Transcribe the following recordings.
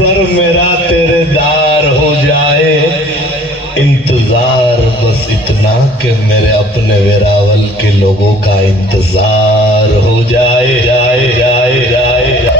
Sir मेरा तेरे दार हो जाए, इंतजार बस इतना कि मेरे अपने वेरावल के लोगों का इंतजार हो जाए जाए जाए जाए, जाए।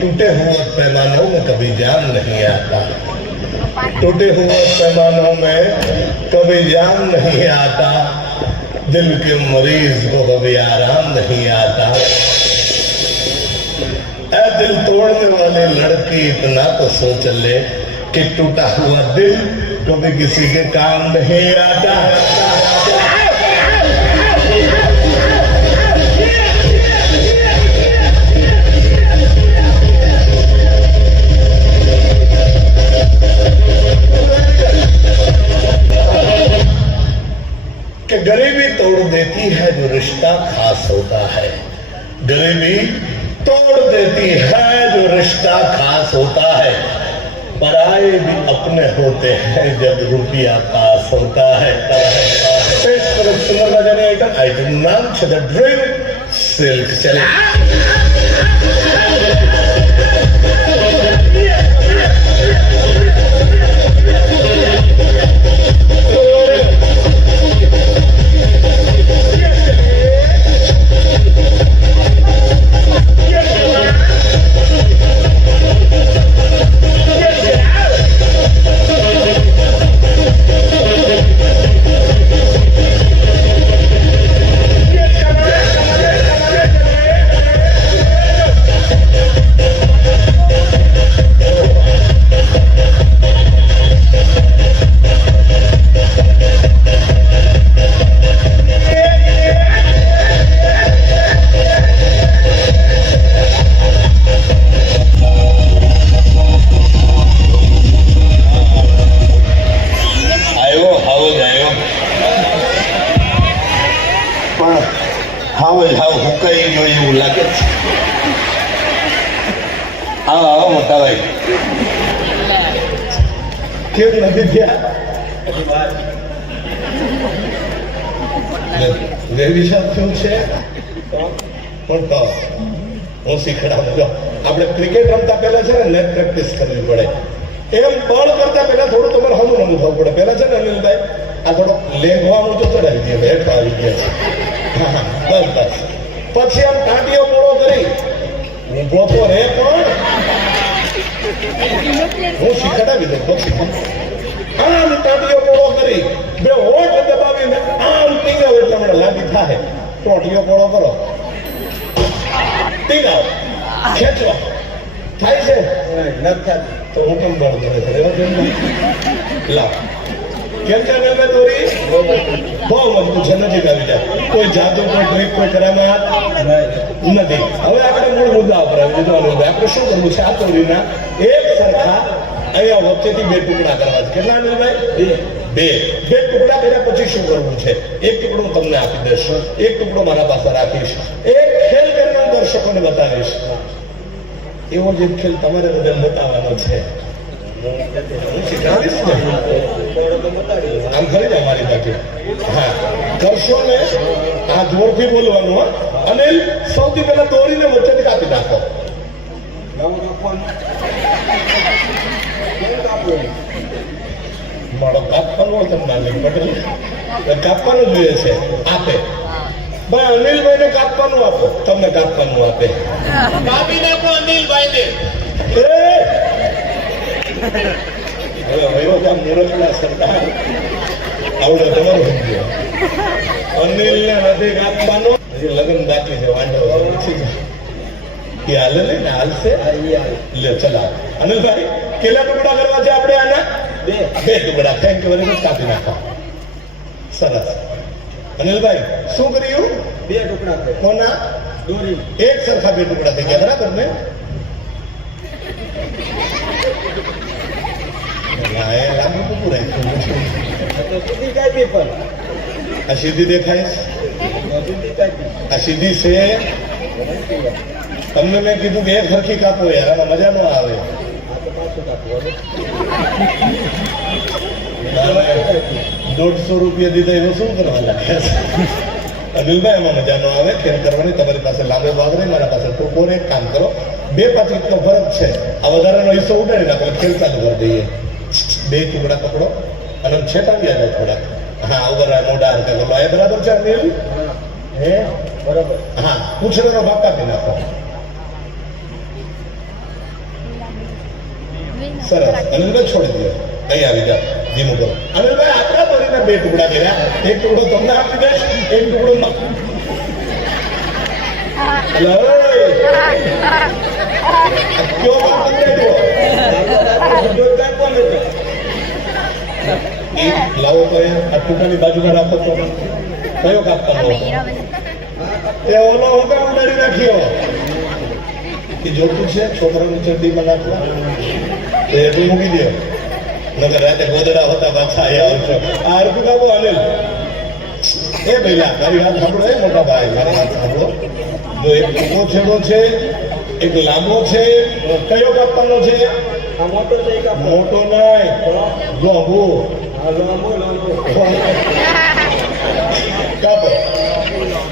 टूटे हुए पैमानों में कभी जान नहीं आता, टूटे हुए पैमानों में कभी जान नहीं आता, दिल के मरीज को कभी आराम नहीं आता। ऐ दिल तोड़ने वाले लड़की इतना तो सोच ले कि टूटा हुआ दिल कभी किसी के काम नहीं आता। कि गरीबी तोड़ देती है जो रिश्ता खास होता है, गरीबी तोड़ देती है जो रिश्ता खास होता है, पराए भी अपने होते हैं जब रुपया पास होता है। आइटम नाम छ द ड्रीम सिल्क चले। મોટા ભાઈ કેવું નથી થયા વેવિશાલ શું છે પણ તો હું શીખડાવું. આપણે ક્રિકેટ રમતા પહેલા છે ને નેટ પ્રેક્ટિસ કરવી પડે. એમ બોલ કરતા પહેલા થોડું તમારે હમું નમું થવું પડે. પહેલા છે ને અનિલભાઈ આ થોડો લેંઘવાનું તો ચડાવી દે, હેઠ આવી ગયા છે. હા બસ બસ. પછી આમ ટાંટીઓ પોળો કરી ઊભો તો રે પણ હું શીખડાવી દઉં. પછી આમ ટાંટીઓ પોળો કરી બે હોઠ દબાવીને આમ ટીંગાવ એટલે મને લાગી થાય. ટોટીઓ પોળો કરો, ટીંગાવ, ખેંચવા થાય છે નથી તો હું કેમ બળ કરે છે લાવ. કેમ છે મેં દોરી બહુ મજબૂત છે, નજીક આવી જાય. કોઈ જાદુ, કોઈ ટ્રીક, કોઈ કરામાત નથી. હવે આપણે મૂળ મુદ્દા ઉપર આવી દીધો. આપણે શું કરવું છે? આ દોરીના એક સરખા અહીંયા વચ્ચેથી બે ટુકડા કરવા છે. કેટલા ભાઈ? બે ટુકડા કર્યા પછી શું કરવું છે? એક ટુકડો હું તમને આપી દઈશ, એક ટુકડો મારા પાસે રાખીશ. એક ખેલ કરીને હું દર્શકોને બતાવીશ. એવો જ એક ખેલ તમારે બધા બતાવવાનો છે. હું શીખવાડીશ ને, આમ ખરી જાય મારી પાસે. હા કરશો ને, આ જોરથી બોલવાનું. અનિલ સૌથી પહેલા દોરીને વચ્ચેથી કાપી નાખો. મારો કાપવાનો તમને પટેલ કાપવાનું જોઈએ છે. આપે ભાઈ અનિલભાઈને કાપવાનું આપો, તમને કાપવાનું આપે. કાપી નાખો અનિલભાઈને. હવે વયો કામ મૂર્ખના સરદાર આવડે તમારું સમજો. અનિલને નથી કાપવાનો, હજી લગ્ન બાકી છે, વાંધો એ હાલે ને હાલશે. લે ચલા અનિલભાઈ, કેટલા ટુકડા કરવા છે આપણે આના? બે ટુકડા. Thank you very much. કાપી નાખો. સરસ. અનિલભાઈ શું કર્યું? બે ટુકડા. કોના? દોરી. એક સરખા બે ટુકડા થઈ ગયા, બરાબર ને? લાંબુ ટૂંકું રાખ્યું. સીધી કાપી પણ આ સીધી દેખાય? આ સીધી છે. તમને મેં કીધું કે એક સરખી કાપો યાર, આમાં મજા ન આવે. 150 રૂપિયા દીધા એનું શું કરવા લાગ્યા છે? અનિલભાઈ એમાં મજા ન આવે. ખેલ કરવાની તમારી પાસે લાંબો ભાગ રહે, મારા પાસે ટૂંકો રહે. એક કામ કરો, 2 5 ફરક છે. આ વધારાનો હિસ્સો ઉડાડીને આપણે ખેલ ચાલુ કરી દઈએ. 2 ટુકડા પકડો અને છેટાવી આવ્યો થોડા. હા ઉભા મોઢા અંતે બોલો. એ બરાબર છે અનિલ? હે બરાબર. હા પૂછડાનો ભાગ કાપી નાખો. સરસ. અનિલભાઈ છોડી દો. અહીં આવી જાઓ. ધીમું કરો. અનિલભાઈ આપણા દોરીના 2 ટુકડા કર્યા. એક ટુકડો તમને આપી દઈશ, એક ટુકડો લાવો તો આ ટુકડાની બાજુમાં રાખો તો કયો કાપવાનો? એ ઓલો હું ઉડાડી નાખ્યો. એ જોતું છે છોકરાની ચડ્ડીમાં નાખવા, એટલું મૂકી દો. નગર રાતે ગોદડા હોતા પાછા આવ્યા છો. આ હરકું કાપો અનિલ. એ પહેલા મારી વાત સાંભળો. એ મોટા ભાઈ મારી વાત સાંભળો. જો એક ટૂંકો છેડો છે, એક લાંબો છે. કયો કાપવાનો છે? મોટો છે. મોટો નહીં, લાંબો. કાપો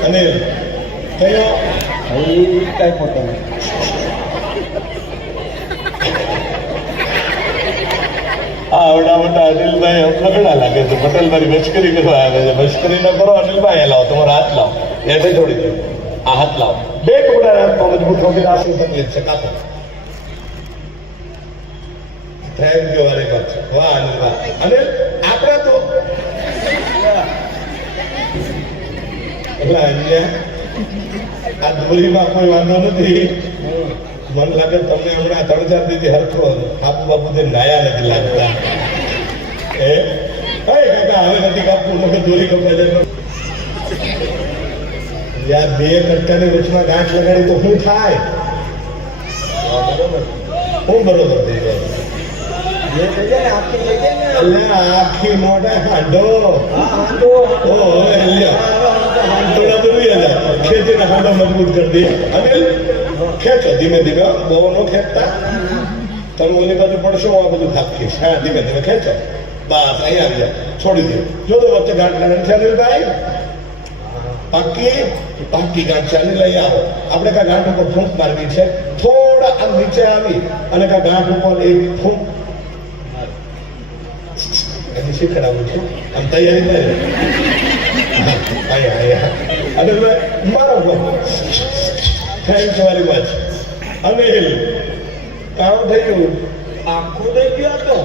અનિલ. કયો? કઈ મોટો નહીં. આવડા મોટા અનિલભાઈ લગડા લાગે છે. પટેલભાઈ મશ્કરી કરવા આવે છે. મશ્કરી ન કરો અનિલભાઈ. લાવો તમારો હાથ લાવો. એટલે છોડી દો. આ હાથ લાવો. 2 ટુકડા રાખવા મજબૂત હોતી રાશિ તકલીફ છે. કાપો. Thank you very much. વાહ અનિલભાઈ. અનિલ આપણે તો આ દોરીમાં કોઈ વાંધો નથી. મન લાગે તમને હમણાં 3-4 દીધી હરખો બાપુ બાપુ તે નાયા નથી લાગતા. એ કાકા હવે નથી કાપવું, મગર દોરી કપાય જાય. યાર 2 કટકાની વચમાં ગાંઠ લગાડી તો શું થાય? હું બરોબર થઈ જાય. આખી મોઢા હાંડો થોડા દૂરી જાય. ખેંચીને હાંડો મજબૂત કરી દે. અનિલ ખેંચો ધીમે ધીમે, બહુ નો ખેંચતા. તમે ઓલી બાજુ પડશો આ બધું ખાપકીશ. હા ધીમે ધીમે ખેંચો. બસ અહીં આવી જાય. છોડી દો. જો તો વચ્ચે ગાંઠ લગાડી છે અનિલભાઈ. પાકી ગાંઠ છે. અનિલ લઈ આવો. આપણે કા ગાંઠ ઉપર ફૂંક મારવી છે. થોડા આમ નીચે આવી અને કા ગાંઠ ઉપર એક ફૂંક એની શીખડાવું છું. આમ તૈયારી થાય. અનિલભાઈ મારો thank you very much. Anil કામ થઈ ગયું? આખું થઈ ગયું તો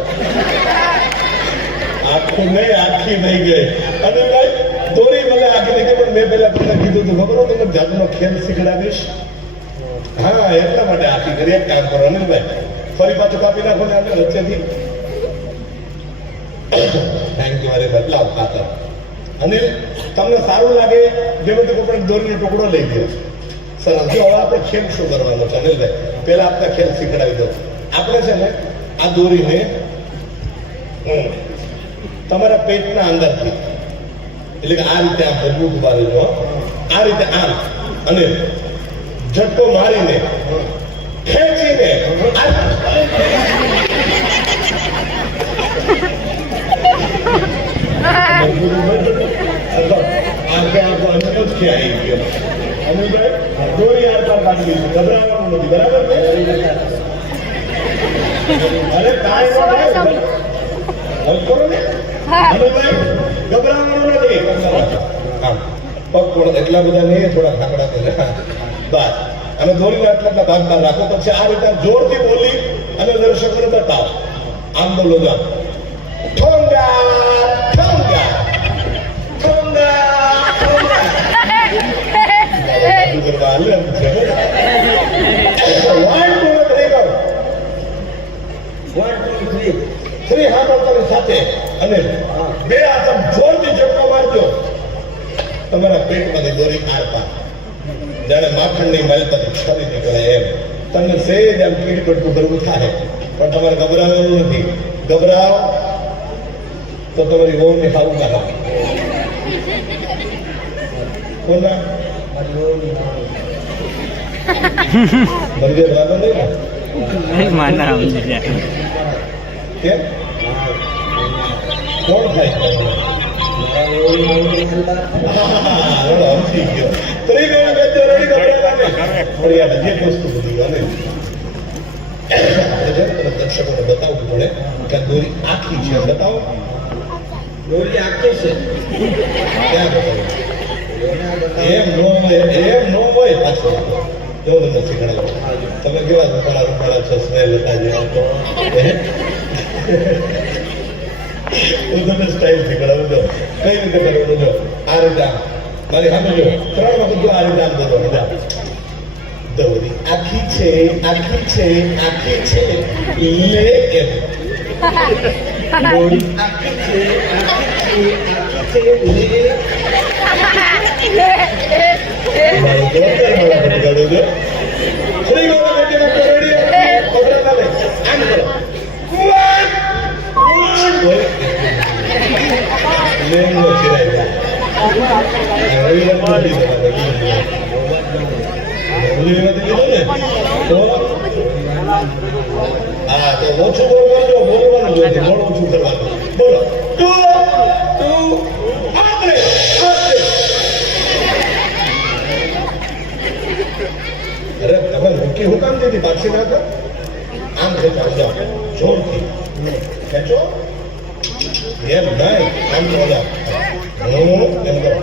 આખું નહીં, આખી થઈ ગઈ. અનિલભાઈ દોરી મને આખી થઈ ગઈ, પણ મેં પહેલા કીધું હતું ખબર તમને જાતનો ખેલ શીખડાવીશ. હા એટલા માટે આખી કરી. એક કામ કરો અનિલભાઈ, ફરી પાછું કાપી નાખો ને આપણે વચ્ચેથી. Thank you very much. લાવ ખાતર. અનિલ તમને સારું લાગે જેમ કે આપણે દોરીનો ટુકડો લઈ ગયો. સરસ. જો હવે આપણે ખેલ શું કરવાનો છે અનિલભાઈ? પહેલા આપણે ખેલ શીખડાવી દો. આપણે છે ને આ દોરીને તમારા પેટના અંદરથી, એટલે કે આ રીતે આમ મજબૂત ઉભારી દો. આ રીતે આમ અને ઝટકો મારીને ખેંચીને દોરી આર કાઢી દીધું. ગભરાવાનું નથી. બરાબર ને? અરે કાંઈ કરો ને ગભરાવાનું નથી. પગ પણ એટલા બધા નહીં, થોડા ખાકડા કરે. બસ. અને દોરીને આટલા ભાગમાં રાખો. પછી આ રીતે જોરથી બોલી અને દર્શકોને બતાવો. આમ બોલો જાઓ. ઠોંગા ઠોંગા ઠોંગા ઠોંગા. કરવા હાલે એમ છે. 1 2 3 3 હાથ પોતાની સાથે અને બે હાથ જોરથી ઝટકો મારજો. તમારા પેટમાંથી દોરી આર પાર. જાણે માખણની માલતાથી છરી નીકળે એમ. તમને સહેજ આમ પીડ પડતું કરવું થાય, પણ તમારે ગભરાવાનું નથી. ગભરાવ તો તમારી વહુને ખાવું ના લાગે. કોના મરજે બરાબર નહીં ને? નહીં માના કેમ? કોણ થાય? દર્શકોને બતાવવું પડે કે દોરી આખી છે. બતાવો. દોરી આખી છે. ક્યાં બતાવો? એમ નો હોય પાછું. જો તમને શીખડાવો. તમે કેવા રૂપાળા છો, સ્નેહ લતા જેવા છો. હું તમને સ્ટાઇલ શીખડાવું છું. કઈ રીતે કરવાનું? જો આ રીતે મારી સામે જો 3 વખત આ રીતે આમ કરો. બધા દોરી આખી છે, આખી છે, આખી છે, લે એમ. દોરી આખી છે, આખી છે, આખી છે, લે. મારું જોરદાર બગાડું છું. શ્રી ગોવા બેટીના પેરડી પકડતા લે. આમ કરો. લેંગો ચિરાય. હા તો ઓછું બોલવાનું, બોલવાનું જોઈએ, બોલ ઓછું કરવાનું. બોલો. અરે તમે મૂકી હું કામ દીધી? પાછી નાખો. આમ ખેંચો. જાઓ જોરથી ખેંચો. એમ નહીં, આમ બોલો. એમ કરો.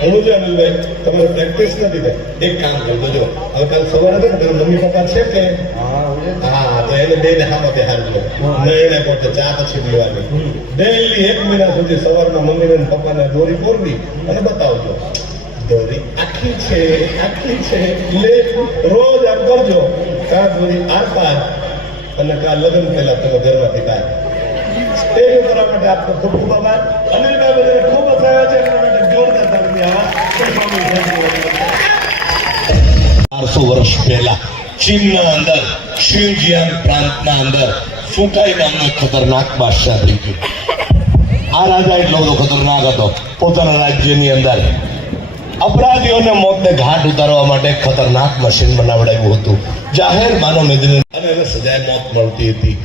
હું છે અનિલભાઈ, તમારે પ્રેક્ટિસ નથી થઈ. એક કામ કરજો. જો હવે કાલ સવારે છે ને તારા મમ્મી પપ્પા છે કે? હા તો એને બે ને હામાં બેહાડજો. નયણે પોતે ચા પછી પીવાની. ડેઈલી 1 મહિના સુધી સવારમાં મમ્મીને ને પપ્પાને દોરી પૂરવી અને બતાવજો. દોરી આખી છે, આખી છે, લે. રોજ આમ કરજો. કા દોરી આર પાર અને કા લગ્ન પહેલા તમે ઘરમાંથી બહાર. સ્ટેજ ઉપર માટે આપનો ખૂબ ખૂબ આભાર. અનિલભાઈ બધાને ખૂબ હસાવ્યા છે. એના માટે જોરદાર તાળીઓ. 400 વર્ષ પહેલા ચીનના અંદર શિવજીયાન પ્રાંતના અંદર ફુટાઈ નામનો ખતરનાક બાદશાહ થઈ ગયો. આ રાજા એટલો બધો ખતરનાક હતો. પોતાના રાજ્યની અંદર અપરાધીઓને મોતને ઘાટ ઉતારવા માટે ખતરનાક મશીન બનાવડાવ્યું હતું. જાહેર માનવ મેદની અને એને સજાએ મોત મળતી હતી.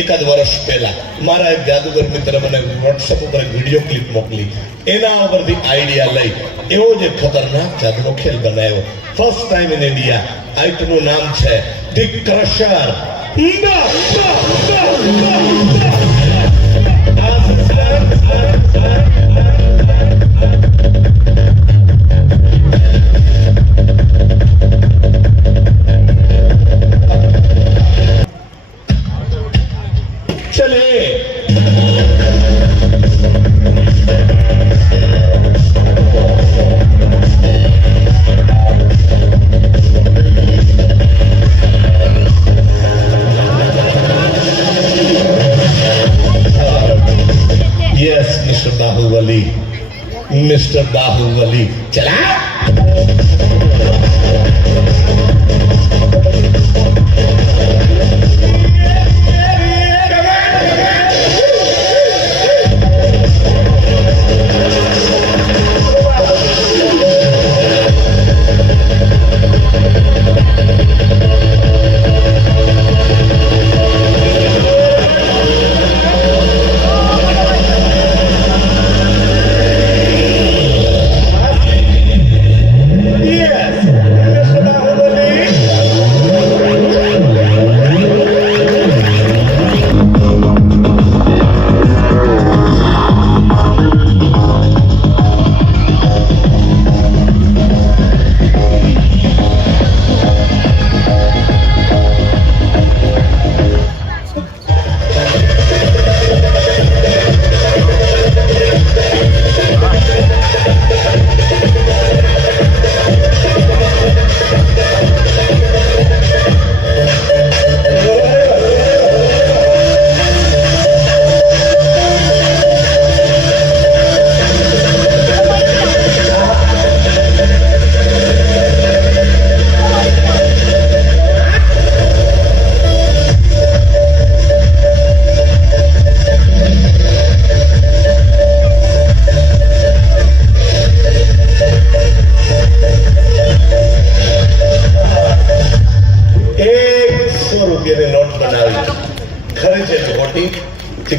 એકાદ વર્ષ પહેલા મારા એક જાદુગર મિત્ર મને વોટ્સએપ ઉપર વિડીયો ક્લિપ મોકલી. એના ઉપરથી આઈડિયા લઈ એવો જ ખતરનાક જાદુનો ખેલ બનાવ્યો. First time in India. આઈટમનું નામ છે ધી ક્રશર. મિસ્ટર બાહુબલી ચલા.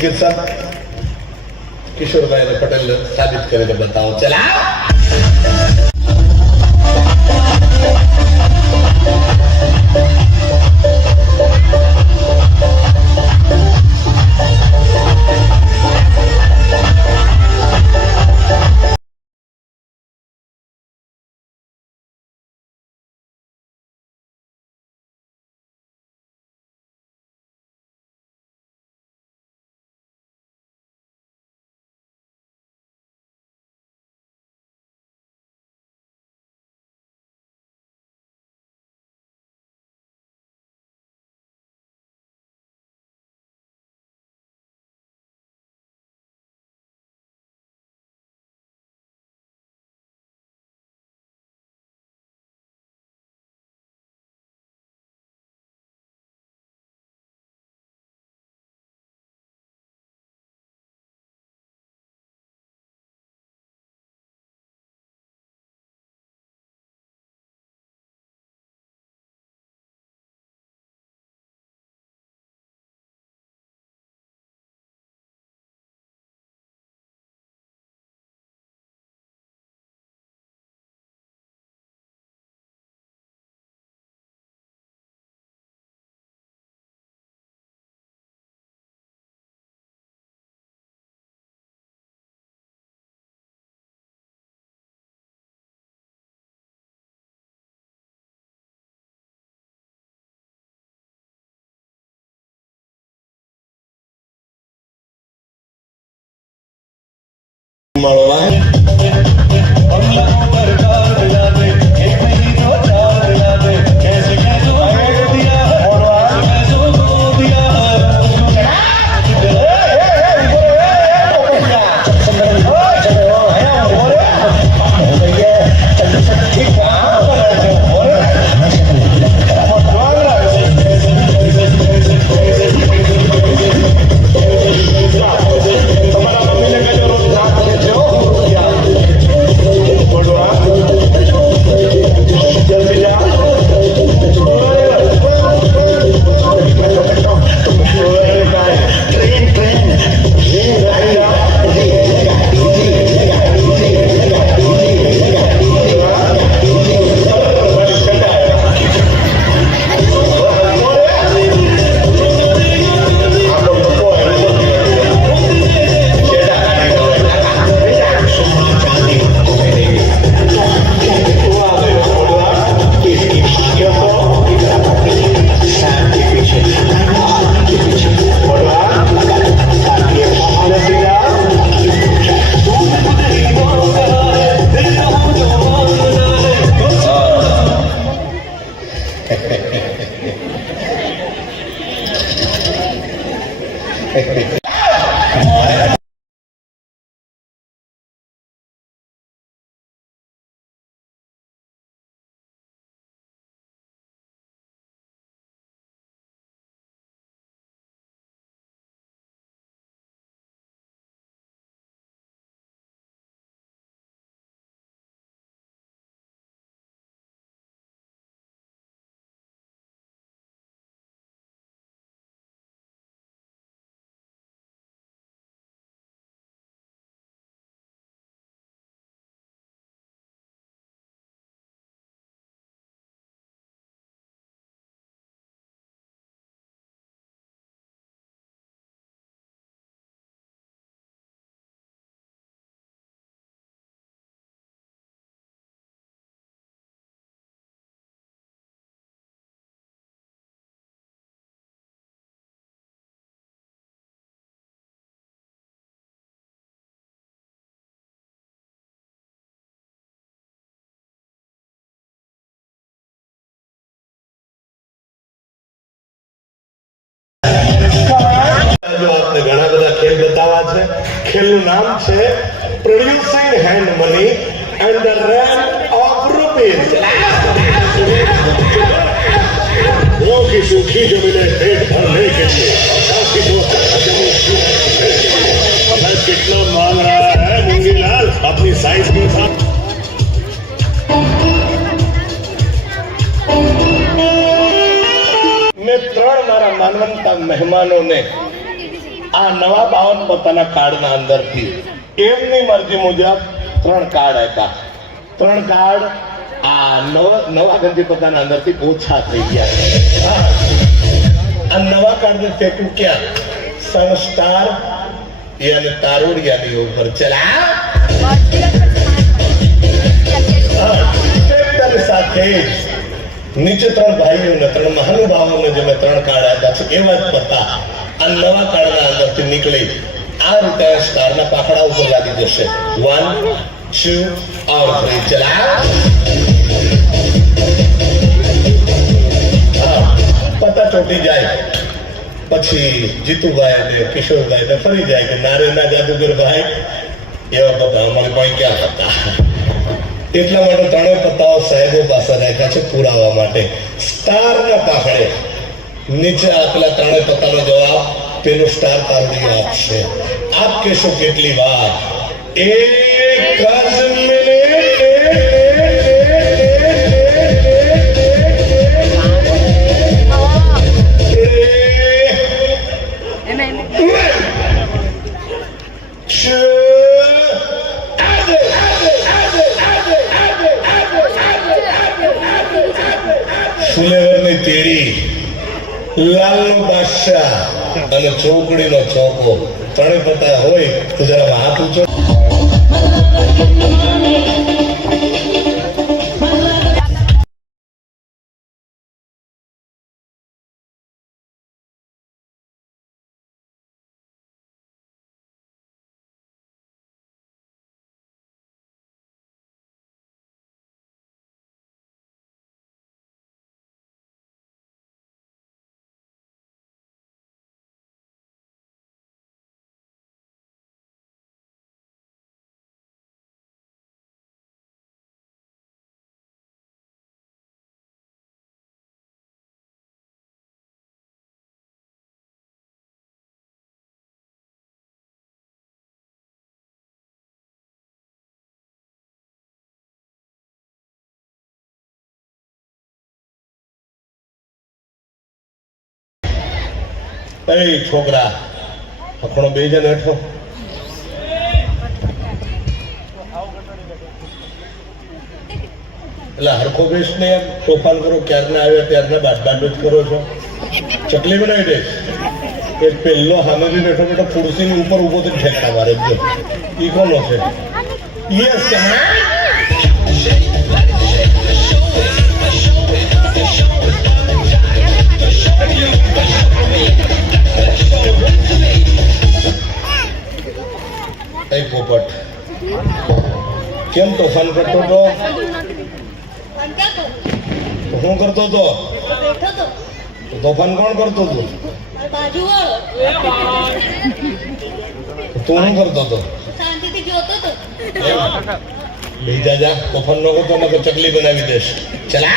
ચિકિત્સક કિશોરભાઈ પટેલ સાબિત કરીને બતાવો. ચલા ખેલનું નામ છે producing hand money and the rent of rupees. वो की सूखी जमीने पेट भरने के लिए आपकी मैं कितना मांग रहा है मुंगीलाल अपनी साइज के साथ. मैं 3 મારા માનવંતા મહેમાનોને આ નવા 52 પોતાના કાર્ડના અંદરથી એમની મરજી મુજબ 3 કાર્ડ આપ્યા. 3 કાર્ડ આ નવા ગંજી પોતાના અંદરથી ઓછા થઈ ગયા. હા, આ નવા કાર્ડને ફેંક્યું ક્યાં? સંસ્કાર યાની તારોડિયાની ઉપર. ચલા સાથે નીચે 3 ભાઈઓને 3 મહાનુભાવોને જે મેં 3 કાર્ડ આપ્યા છે એવા જ પતા આ નવા કાર્ડના અંદરથી નીકળી આ રીતે સ્ટારના પાખડા ઉપર લાગી જશે. 1 2 और 3 ચલા. પતા ચોટી જાય પછી જીતુભાઈ ને કિશોરભાઈ ને ફરી જાય કે નારેના જાદુગર ભાઈ એવા પતા અમારે ભાઈ ક્યાં હતા. એટલા માટે 3 પતાઓ સાહેબો પાસે રાખ્યા છે પુરાવા માટે. સ્ટારના પાખડે નીચે આપેલા 3 પતાનો જવાબ પેલો સ્ટાર તારડી આપશે. આપ કહેશો કેટલી વાર? એક જ ફુલેવરની તેડી, લાલનો બાદશાહ અને ચોકડીનો ચોકો 3 પતા હોય તો જરા હાથ ઊંચો. એ છોકરા અખણો બે જણ હેઠો. એટલે હરખો બેસ ને એમ તોફાન કરો. ક્યારના આવ્યા ત્યારના બાદ જ કરો છો. ચકલી બનાવી દઈશ. એક પહેલો સામેથી બેઠો બેઠો ખુરશીની ઉપર ઉભો તો ઠેકડા મારે એકદમ. ઈ કોનો છે? યસ એ પોપટ કેમ તોફાન કરતો હતો? શું કરતો હતો? તોફાન કોણ કરતો હતો? તું શું કરતો હતો? બીજા જા તોફાન ન કરતો તો ચકલી બનાવી દેશ. ચલા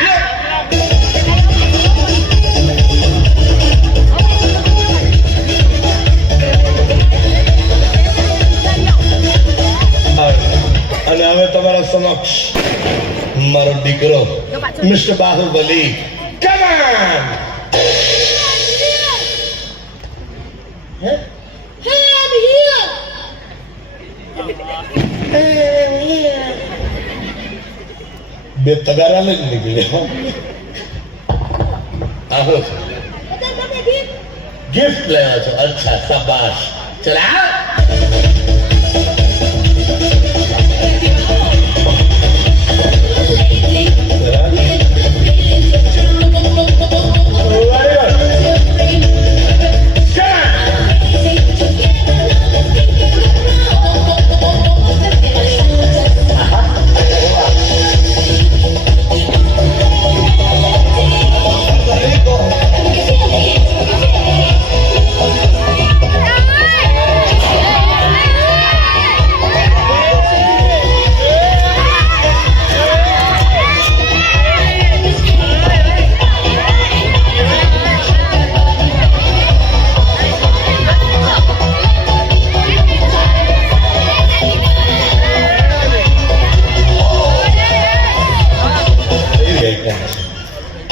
અને હવે તમારા સમક્ષ મારો દીકરો મિસ્ટર બાહુબલી. Come on! બે તગારા જ નીકળ્યો. આવો ગિફ્ટ લેવા છો? અચ્છા, શાબાશ. ચલા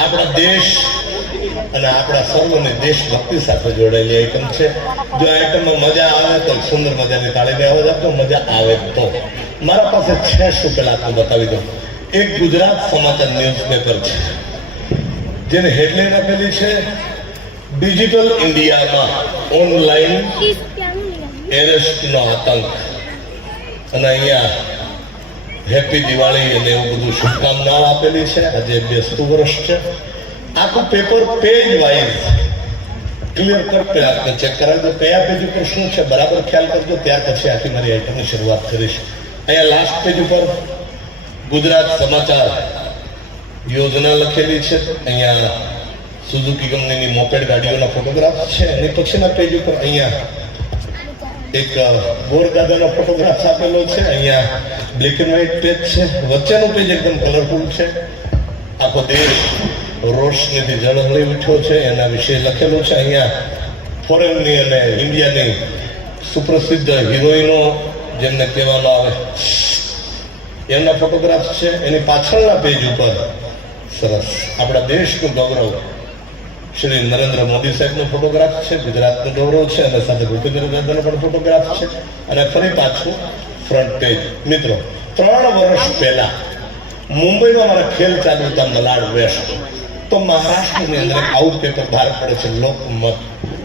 આપણા દેશ અને આપણા સર્વની દેશભક્તિ સાથે જોડાયેલી આઈટમ છે. જો આ આઈટમમાં મજા આવે તો સુંદર મજાની તાળીને અવાજ આપતો, મજા આવે તો. મારા પાસે છે શું પેલા આપને બતાવી દઉં. એક ગુજરાત સમાચાર ન્યૂઝપેપર છે જેને હેડલાઇન આપેલી છે ડિજિટલ ઇન્ડિયામાં ઓનલાઈન એરેસ્ટનો આતંક. અને અહીંયા હેપી દિવાળી અને એવું બધું શુભકામનાઓ આપેલી છે. આજે 200 વર્ષ છે. આખું paper page wise clear cut આપને ચેક કરાવી દો કયા પેજ ઉપર શું છે બરાબર ખ્યાલ કરજો. ત્યાર પછી આખી મારી આઈટમની શરૂઆત કરીશ. અહીંયા લાસ્ટ પેજ ઉપર ગુજરાત સમાચાર યોજના લખેલી છે. અહીંયા સુઝુકી કંપનીની મોપેડ ગાડીઓના ફોટોગ્રાફ છે. અને પછીના પેજ ઉપર અહીંયા એક ગોર દાદાનો ફોટોગ્રાફ આપેલો છે. અહીંયા બ્લેક એન્ડ વ્હાઇટ પેજ છે. વચ્ચેનું પેજ એકદમ કલરફુલ છે. આખો દેશ રોશનીથી ઝળહળી ઉઠ્યો છે એના વિશે લખેલું છે. અહીંયા ફોરેનની અને ઇન્ડિયાની સુપ્રસિદ્ધ હિરોઈનો જેમને કહેવામાં આવે એમના ફોટોગ્રાફ છે. એની પાછળના પેજ ઉપર સરસ આપણા દેશનું ગૌરવ શ્રી નરેન્દ્ર મોદી સાહેબનો ફોટોગ્રાફ છે. ગુજરાતનું ગૌરવ છે અને સાથે ભૂપેન્દ્ર દાદાનો પણ ફોટોગ્રાફ છે. અને ફરી પાછું ફ્રન્ટ પેજ. મિત્રો 3 વર્ષ પહેલા મુંબઈમાં મારા ખેલ ચાલુ હતા મલાડ વેસ્ટ. તો મહારાષ્ટ્રની અંદર એક આવું પેપર બહાર પડે છે લોકમત.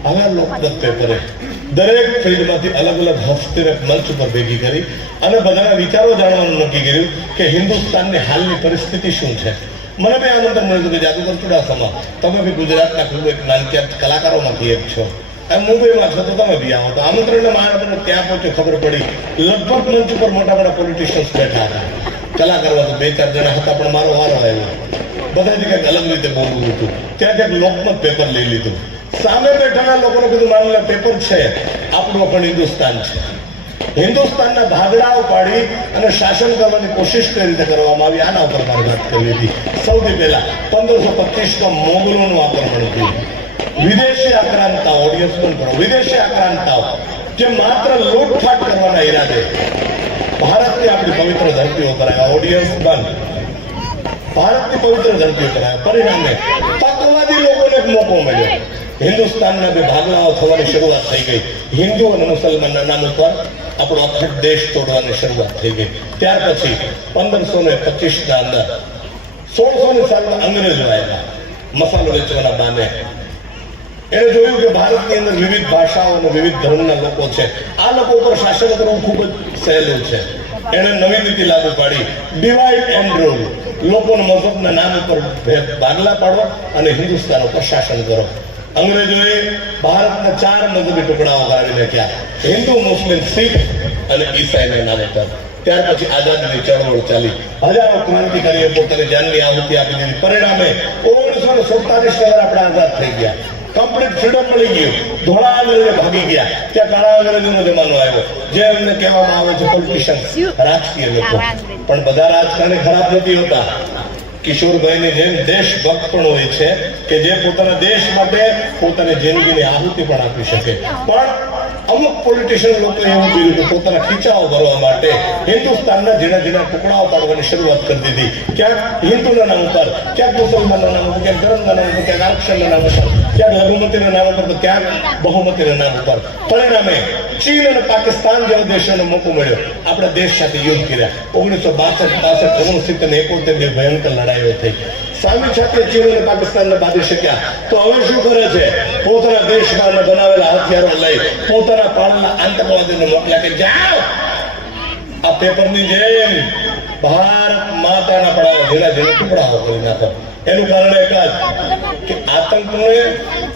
હવે લોકમત પેપરે દરેક ફિલ્ડમાંથી અલગ અલગ હસ્તીને મંચ ઉપર ભેગી કરી અને બધાના વિચારો જાણવાનું નક્કી કર્યું કે હિન્દુસ્તાનની હાલની પરિસ્થિતિ શું છે. મને બી આમંત્રણ મળ્યું હતું કે જાદુગર ચુડાસમા તમે બી ગુજરાતના ખૂબ એક નાનકીયા કલાકારોમાંથી એક છો. મુંબઈમાં છો તો તમે બી આવો. તો આમંત્રણને મારા ત્યાં પહોંચ્યો ખબર પડી લગભગ મંચ ઉપર મોટા મોટા પોલિટિશિયન્સ બેઠા હતા. કલાકારો તો 2-4 જણા હતા પણ મારો વારો આવ્યો. બધાથી કંઈક અલગ રીતે બોલવું હતું. ત્યાં કંઈક લોકમત પેપર લઈ લીધું. સામે બેઠેલા લોકોને કીધું મારેલા પેપર છે આપણું પણ હિન્દુસ્તાન છે. હિન્દુસ્તાનના ભાગડાઓ પાડી અને શાસન કરવાની કોશિશ કઈ રીતે કરવામાં આવી આના ઉપર મારે વાત કરવી હતી. સૌથી પહેલા 1525માં મોગલોનું આક્રમણ થયું. વિદેશી આક્રાંતાઓ ઓડિયન્સ પણ કરો વિદેશી આક્રાંતાઓ જે માત્ર લૂંટફાટ કરવાના ઈરાદે ભારતની આપણી પવિત્ર ધરતીઓ પર આવ્યા. ઓડિયન્સ બંધ. ભારતની પવિત્ર ધરતીઓ પર આવ્યા. પરિણામે તત્વવાદી લોકોને એક મોકો મળ્યો. હિન્દુસ્તાનના બે ભાગલાઓ થવાની શરૂઆત થઈ ગઈ. હિન્દુ અને મુસલમાનના નામ ઉપર આપણો અખંડ દેશ તોડવાની શરૂઆત થઈ ગઈ. ત્યાર પછી 1525ના અંદર 1600ની સાલમાં અંગ્રેજો આવ્યા મસાલો વેચવાના બાને. એને જોયું કે ભારતની અંદર વિવિધ ભાષાઓ અને વિવિધ ધર્મના લોકો છે. આ લોકો ઉપર શાસન કરવું ખૂબ જ સહેલું છે. એને નવી નીતિ લાગુ પાડી ડિવાઇડ એન્ડ રૂલ. લોકોના મઝહબના નામ ઉપર ભાગલા પાડો અને હિન્દુસ્તાન ઉપર શાસન કરો. અંગ્રેજોએ ભારતના 4 મજબૂત ટુકડાઓ કાઢી નાખ્યા. હિન્દુ, મુસ્લિમ, શીખ અને ઈસાઈના નામ ઉપર. ત્યાર પછી આઝાદીની ચળવળ ચાલી. હજારો ક્રાંતિકારીઓ પોતાની જાનની આહુતિ આપી દીધી. પરિણામે 1947 આપણે આઝાદ થઈ ગયા. કમ્પ્લીટ ફ્રીડમ મળી ગયું. ધોળા અંગ્રેજો ભાગી ગયા. ત્યાં કાળા અંગ્રેજોનો જમાનો આવ્યો. જે એમને કહેવામાં આવે છે પોલિટિશિયન્સ, રાજકીય લોકો. પણ બધા રાજકારણી ખરાબ નથી હોતા. કિશોરભાઈની જેમ દેશભક્ત પણ હોય છે કે જે પોતાના દેશ માટે પોતાની જિંદગીની આહુતિ પણ આપી શકે. પણ અમુક પોલિટિશિયન લોકો એવું કર્યું કે પોતાના ખીચાઓ ભરવા માટે હિન્દુસ્તાનના ઝીણા ઝીણા ટુકડાઓ પાડવાની શરૂઆત કરી દીધી. ક્યાંક હિન્દુના નામ ઉપર, ક્યાંક મુસલમાનના નામ ઉપર, ક્યાંક ધર્મના નામ ઉપર, ક્યાંક આરક્ષણના નામ ઉપર, ક્યાંક લઘુમતીના નામ ઉપર, ક્યાંક બહુમતીના નામ ઉપર. પરિણામે ચીન અને પાકિસ્તાન જેવા દેશોને મોકો મળ્યો આપણા દેશ સાથે યુદ્ધ કર્યા. 1962, 65, 69, 71 ભયંકર લડાઈઓ થઈ. સામી સાથે ચીન અને પાકિસ્તાનને બાંધી શક્યા. તો હવે શું કરે છે? પોતાના દેશમાં બનાવેલા હથિયારો લઈ પોતાના પાળેલા આતંકવાદીને મોકલ્યા કે જાઓ આ પેપરની જેમ ભારત માતાના પડાવો ઝીણા ઝીણા ટુકડાઓ કરી નાખો. એનું કારણ એક જ કે આતંકને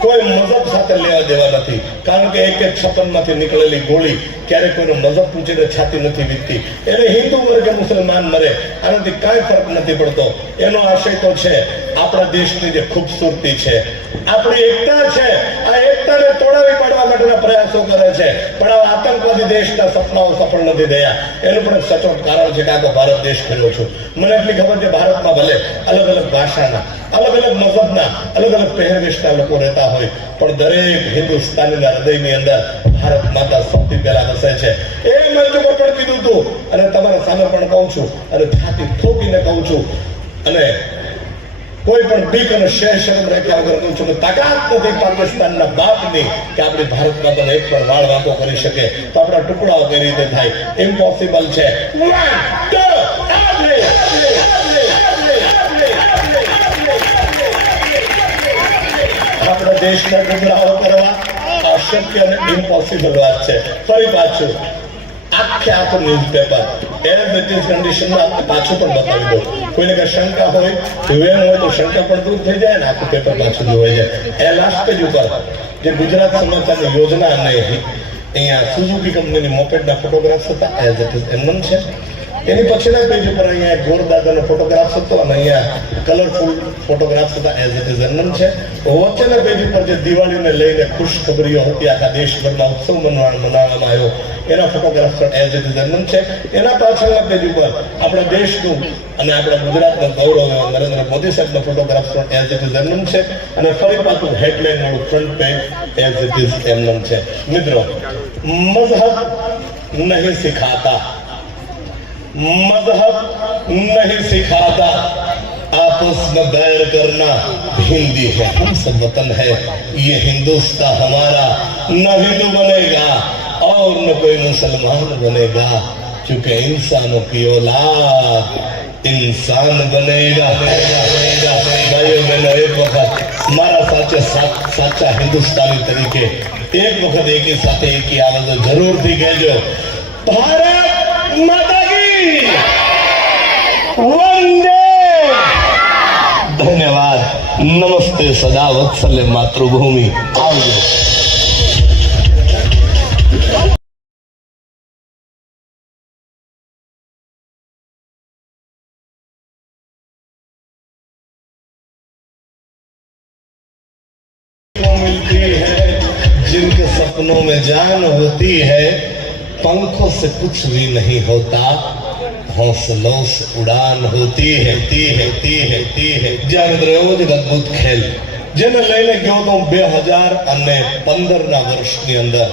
કોઈ મઝહબ સાથે લેવા દેવા નથી. કારણ કે 156 નીકળેલી ગોળી ક્યારેક કોઈનો મઝહબ પૂછીને છાતી નથી વીતતી. એને હિન્દુ મરે કે મુસલમાન મરે આનાથી કાંઈ ફરક નથી પડતો. એનો આશય તો છે આપણા દેશની જે ખૂબસૂરતી છે, આપણી એકતા છે, આ એકતાને તોડાવી પાડવા માટેના પ્રયાસો કરે છે. પણ આ આતંકવાદી દેશના સપનાઓ સફળ નથી થયા. એનું પણ સચોટ કારણ છે કે આખો ભારત દેશ ફેર્યો છું. મને એટલી ખબર છે ભારતમાં ભલે અલગ અલગ ભાષાના, અલગ અલગ મઝહબના, અલગ અલગ પહેરવેશના લોકો રહેતા હોય પણ દરેક હિન્દુસ્તાનીના હૃદયની અંદર ભારત માતા સૌથી પહેલા વસે છે. એ મંચ ઉપર પણ કીધું હતું અને તમારા સામે પણ કહું છું અને છાતી ઠોકીને કહું છું. અને કોઈ પણ બીક અને શરમ રાખ્યા વગર કહું છું કે તાકાત નથી પાકિસ્તાનના બાપની કે આપણી ભારત માતાને એક પણ વાળ વાંકો કરી શકે તો આપણા ટુકડાઓ કઈ રીતે થાય? ઇમ્પોસિબલ છે. આપણા દેશના ટુકડાઓ કરવા અશક્ય અને ઇમ્પોસિબલ વાત છે. ફરી પાછું આખે આખું ન્યૂઝપેપર એઝ ઇટ ઇઝ કન્ડિશનમાં પાછું પણ બતાવી દો. કોઈને કઈ શંકા હોય વેમ હોય તો શંકા પણ દૂર થઈ જાય ને આખું પેપર પાછું જોવાઈ જાય. એ લાસ્ટ પેજ ઉપર જે ગુજરાત સમાચારની યોજના અને અહીંયા સુઝુકી કંપનીની મોપેડના ફોટોગ્રાફ્સ હતા એઝ ઇટ ઇઝ એમનેમ છે. એની પછીના પેજ ઉપર અહીંયા ગોરદાદાનો ફોટોગ્રાફ્સ હતો અને અહીંયા કલરફુલ ફોટોગ્રાફ્સ હતા એઝ ઇટ ઇઝ એમનેમ છે. વચ્ચેના પેજ ઉપર જે દિવાળીને લઈને ખુશખબરીઓ હતી આખા દેશભરમાં ઉત્સવ મનાવવામાં આવ્યો એના ફોટોગ્રાફ્સ પણ એઝ ઇટ ઇઝ એમનેમ છે. એના પાછળના પેજ ઉપર આપણા દેશનું અને આપણા ગુજરાતના ગૌરવ નરેન્દ્ર મોદી સાહેબનો ફોટોગ્રાફ્સ પણ એઝ ઇટ ઇઝ એમનેમ છે. અને ફરી પાછું હેડલાઇન વાળું front page as it is એમનેમ છે. મિત્રો, મઝહબ નહીં સિખાતા, मजहब नहीं सिखाता आपस में बैर करना. हिंदी है हम सब वतन है, ये हिंदुस्तान हमारा न हिंदू बनेगा और न कोई मुसलमान बनेगा, क्योंकि इंसानों की औलाद इंसान बनेगा. भाइयों बहनों, एक वक्त हमारा साचा हिंदुस्तानी तरीके एक वक्त एक ही साथ एक ही आवाज जरूर थी कहजो, भारत माता वंदे. धन्यवाद. नमस्ते. सदा वत्सल्य मातृभूमि. आवજો. मिलती है जिनके सपनों में जान होती है, पंखों से कुछ भी नहीं होता, हौसलों से उड़ान होती है. જ્યાં રોજ અદભુત ખેલ જેને લઈને ગયો તો 2015ના વર્ષની અંદર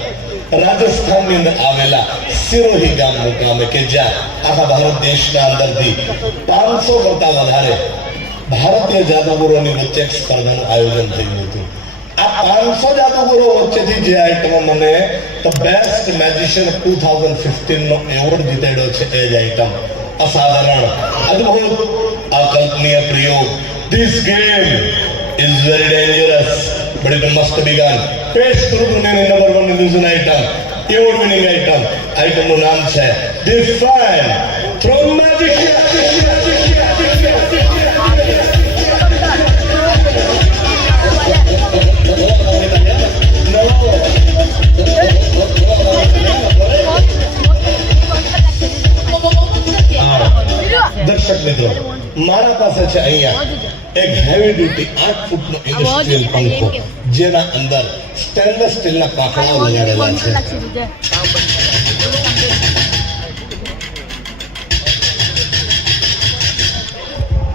રાજસ્થાનની અંદર આવેલા સિરોહી ગામ મુકામે કે જ્યાં આખા ભારત દેશના અંદરથી 500 કરતા વધારે ભારતીય જાદુગરોની વચ્ચે એક સ્પર્ધાનું આયોજન થયું હતું. આ 500 જાદુગરો વચ્ચેથી જે આઈટમો મને ધ બેસ્ટ મેજિશિયન 2015 નો એવોર્ડ જીતાડ્યો છે એ જ આઈટમ અસાધારણ અદ્ભુત અકલ્પનીય પ્રયોગ. This game is very dangerous but it must be gun. પેશ કરું દુનિયાની number 1 illusion item, award winning item. આઈટમનું નામ છે ધી ફેન ફ્રોમ મેજિશિયન. દર્શક મિત્રો, મારા પાસે છે અહીંયા એક હેવી ડ્યુટી 8 ફૂટનો ઇન્ડસ્ટ્રીયલ પંખો જેના અંદર સ્ટેનલેસ સ્ટીલના પાંખડાઓ લગાડેલા છે.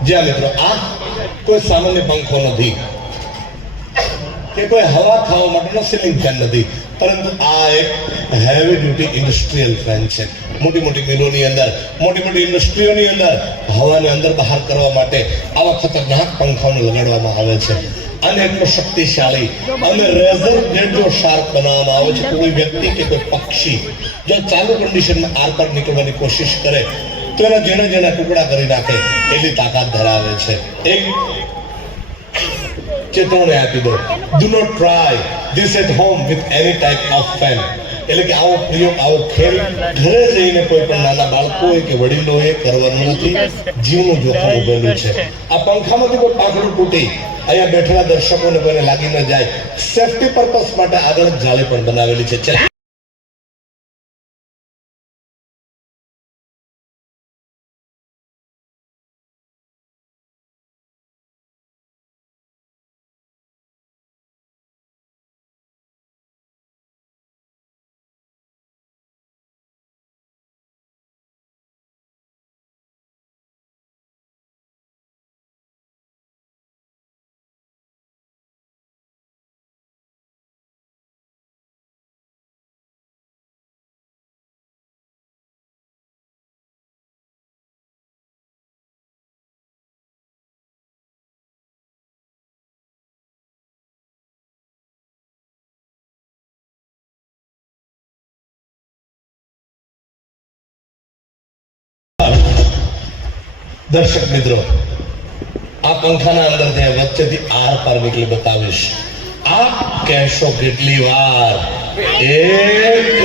જ્યાં મિત્રો આ કોઈ સામાન્ય પંખો નથી કે કોઈ હવા ખાવા માટેનો સીલિંગ ફેન નથી, પરંતુ આ એક હેવી ડ્યુટી ઇન્ડસ્ટ્રીયલ ફેન છે. મોટી મોટી મિલોની અંદર, મોટી મોટી ઇન્ડસ્ટ્રીઓની અંદર હવાને અંદર બહાર કરવા માટે આવા ખતરનાક પંખાઓને લગાડવામાં આવે છે. અને એટલો શક્તિશાળી અને રેઝર બ્લેડ જો શાર્પ બનાવવામાં આવે છે, કોઈ વ્યક્તિ કે કોઈ પક્ષી જો ચાલુ કન્ડિશનમાં આર પાર નીકળવાની કોશિશ કરે તો એના જેના જેના ટુકડા કરી નાખે એટલી તાકાત ધરાવે છે. એક ચેતવણી આપી દો, do not try this at home with any type of fan. એટલે કે આવો પ્રયોગ, આવો ખેલ ઘરે જઈને કોઈ પણ નાના બાળકોએ કે વડીલોએ કરવાનું નથી. જીવનું જોખમ ઉભેલું છે. આ પંખામાંથી કોઈ પાંખડું તૂટી અહીંયા બેઠેલા દર્શકોને કોઈને લાગી ન જાય, સેફટી પર્પઝ માટે આગળ જાળી પણ બનાવેલી છે. દર્શક મિત્રો, આ પંખાના અંદર ત્યાં વચ્ચેથી આર પાર નીકળી બતાવીશ. આપ કહેશો કેટલી વાર એક જ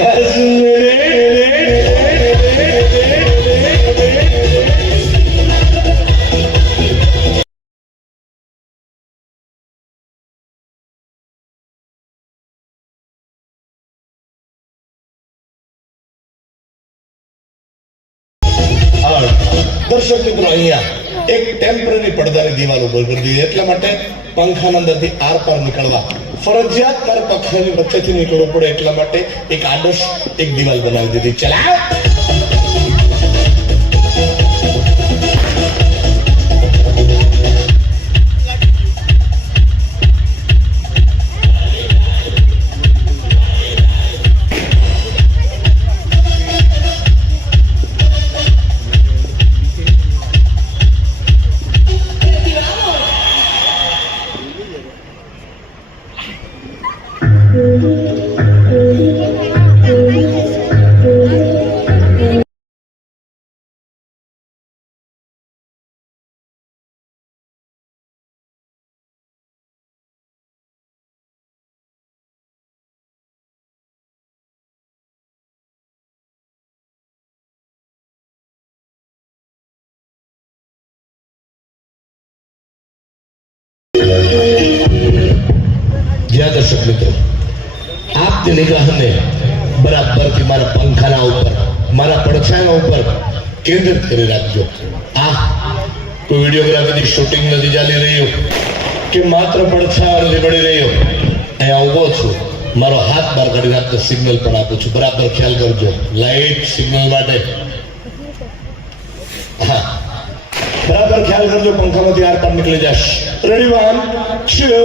દર્શક મિત્રો, અહીંયા એક ટેમ્પરરી પડદાની દિવાલ ઉપર કરી દીધી. એટલા માટે પંખાના અંદરથી આર પાર નીકળવા ફરજિયાત તારે પંખાની વચ્ચેથી નીકળવું પડે. એટલા માટે એક આદર્શ એક દિવાલ બનાવી દીધી. ચલાવ. જ્યાં દર્શક મિત્રો, આપની નિગાહને બરાબરથી મારા પંખાના ઉપર, મારા પડછાયા ઉપર કેન્દ્રિત કરી રાખજો. આ કોઈ વિડીયોગ્રાફીની શૂટિંગ નથી ચાલી રહ્યું કે માત્ર પડછાયો નથી પડી રહ્યો. અહીંયા ઉભો છું, મારો હાથ બહાર કાઢીને આપને સિગ્નલ પણ આપું છું. બરાબર ખ્યાલ કરજો. લાઈટ સિગ્નલ માટે, હા, બરાબર ખ્યાલ કરજો. પંખામાંથી આર પાર નીકળી જશે. રેડી? 1 2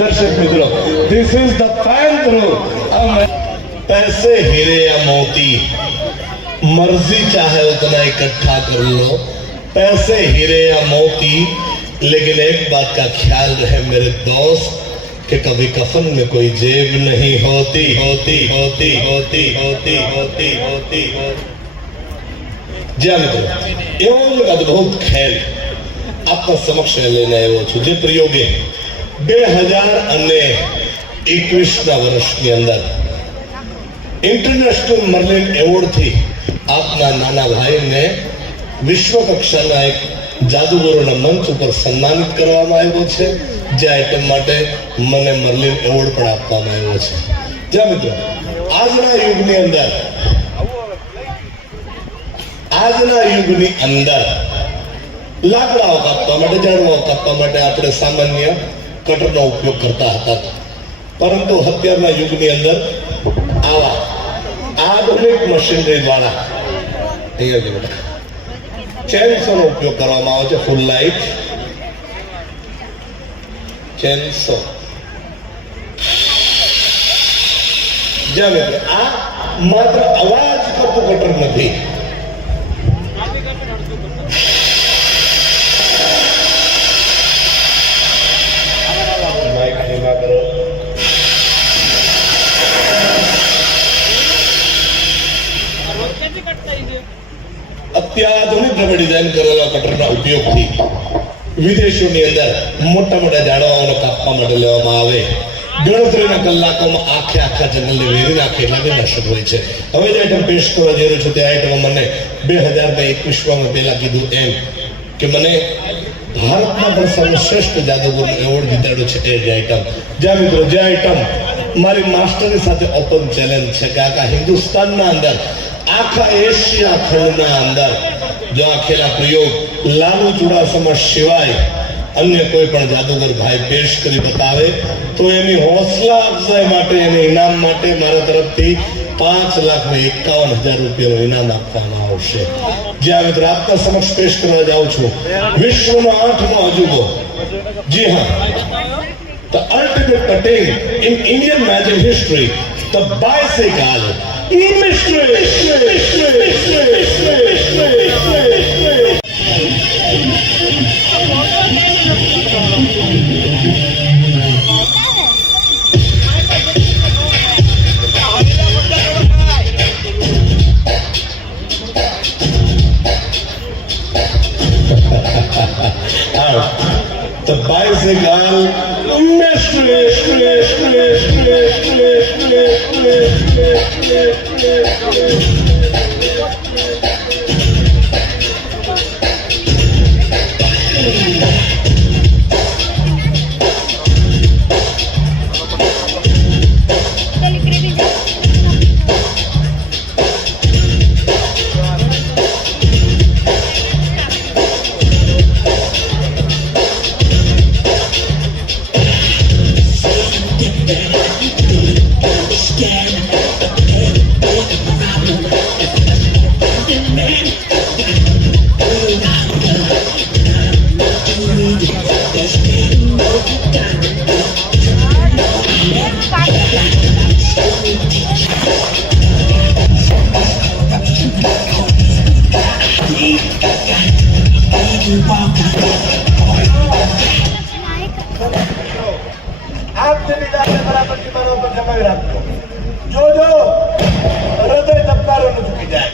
दर्शक मित्रों, this is the fan through. पैसे हीरे या मोती, मर्जी चाहे उतना इकट्ठा कर लो. पैसे हीरे या मोती, लेकिन एक बात का ख्याल रहे मेरे दोस्त कि कभी कफन में कोई जेब नहीं होती होती होती होती होती होती होती જ્યાં મિત્રો, એવો એક અદભુત ખેલ આપના સમક્ષ લઈને આવ્યો છું, જે પ્રયોગે 2021ના વર્ષની અંદર ઇન્ટરનેશનલ મર્લિન એવોર્ડથી આપના નાના ભાઈને વિશ્વ કક્ષાના એક જાદુગરોના મંચ ઉપર સન્માનિત કરવામાં આવ્યો છે. જે આઈટમ માટે મને મર્લિન એવોર્ડ પણ આપવામાં આવ્યો છે. જ્યાં મિત્રો, આજના યુગની અંદર લાકડાઓ કાપવા માટે, ઝાડવાઓ કાપવા માટે આપણે સામાન્ય કટરનો ઉપયોગ કરતા હતા. પરંતુ અત્યારના યુગની અંદર આવા આધુનિક મશીનરી દ્વારા ચેનસોનો ઉપયોગ કરવામાં આવે છે. ફૂલ લાઈટ ચેનસો. જ્યાં મિત્રો, આ માત્ર અવાજ કરતું કટર નથી. અત્યાધુનિક રબર ડિઝાઇન કરેલા કટરના ઉપયોગથી વિદેશોની અંદર મોટા મોટા ઝાડવાઓને કાપવા માટે લેવામાં આવે. ગણતરીના કલાકોમાં આખા જંગલને વેરી નાખે એટલા વિનાશક હોય છે. હવે જે આઈટમ પેશ કરવા જઈ રહ્યો છું તે આઈટમ મને 2021માં પહેલા કીધું એમ કે મને ભારતમાં પણ સર્વશ્રેષ્ઠ જાદુગર એવોર્ડ જીતાડ્યો છે એ જ આઈટમ. જ્યાં મિત્રો જે આઈટમ મારી માસ્ટરની સાથે ઓપન ચેલેન્જ છે કે આખા હિન્દુસ્તાનના અંદર, આખા એશિયા ખંડના અંદર જો આ ખેલા પ્રયોગ લાલુ ચુડાસમા સિવાય અન્ય કોઈ પણ જાદુગર ભાઈ પેશ કરી બતાવે તો એની હોંસલા અફઝાઈ માટે, એને ઇનામ માટે મારા તરફથી 5,51,000 રૂપિયાનું ઇનામ આપવામાં આવશે. જ્યાં મિત્રો આપના સમક્ષ પેશ કરવા જાઉં છું વિશ્વનો 8મો અજુબો. જી હા, the ultimate cutting in Indian magic history, the bicycle mystery. The bicycle mystery. આપ તેની જાતને બરાબર કિનારો પર જમાવી રાખજો. જોજો હૃદય ધબકારો ન ચૂકી જાય.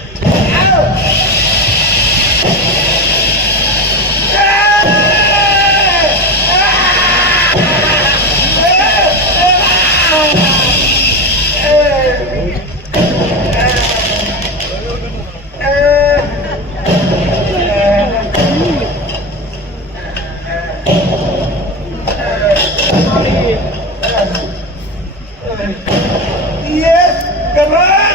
Yes, correct.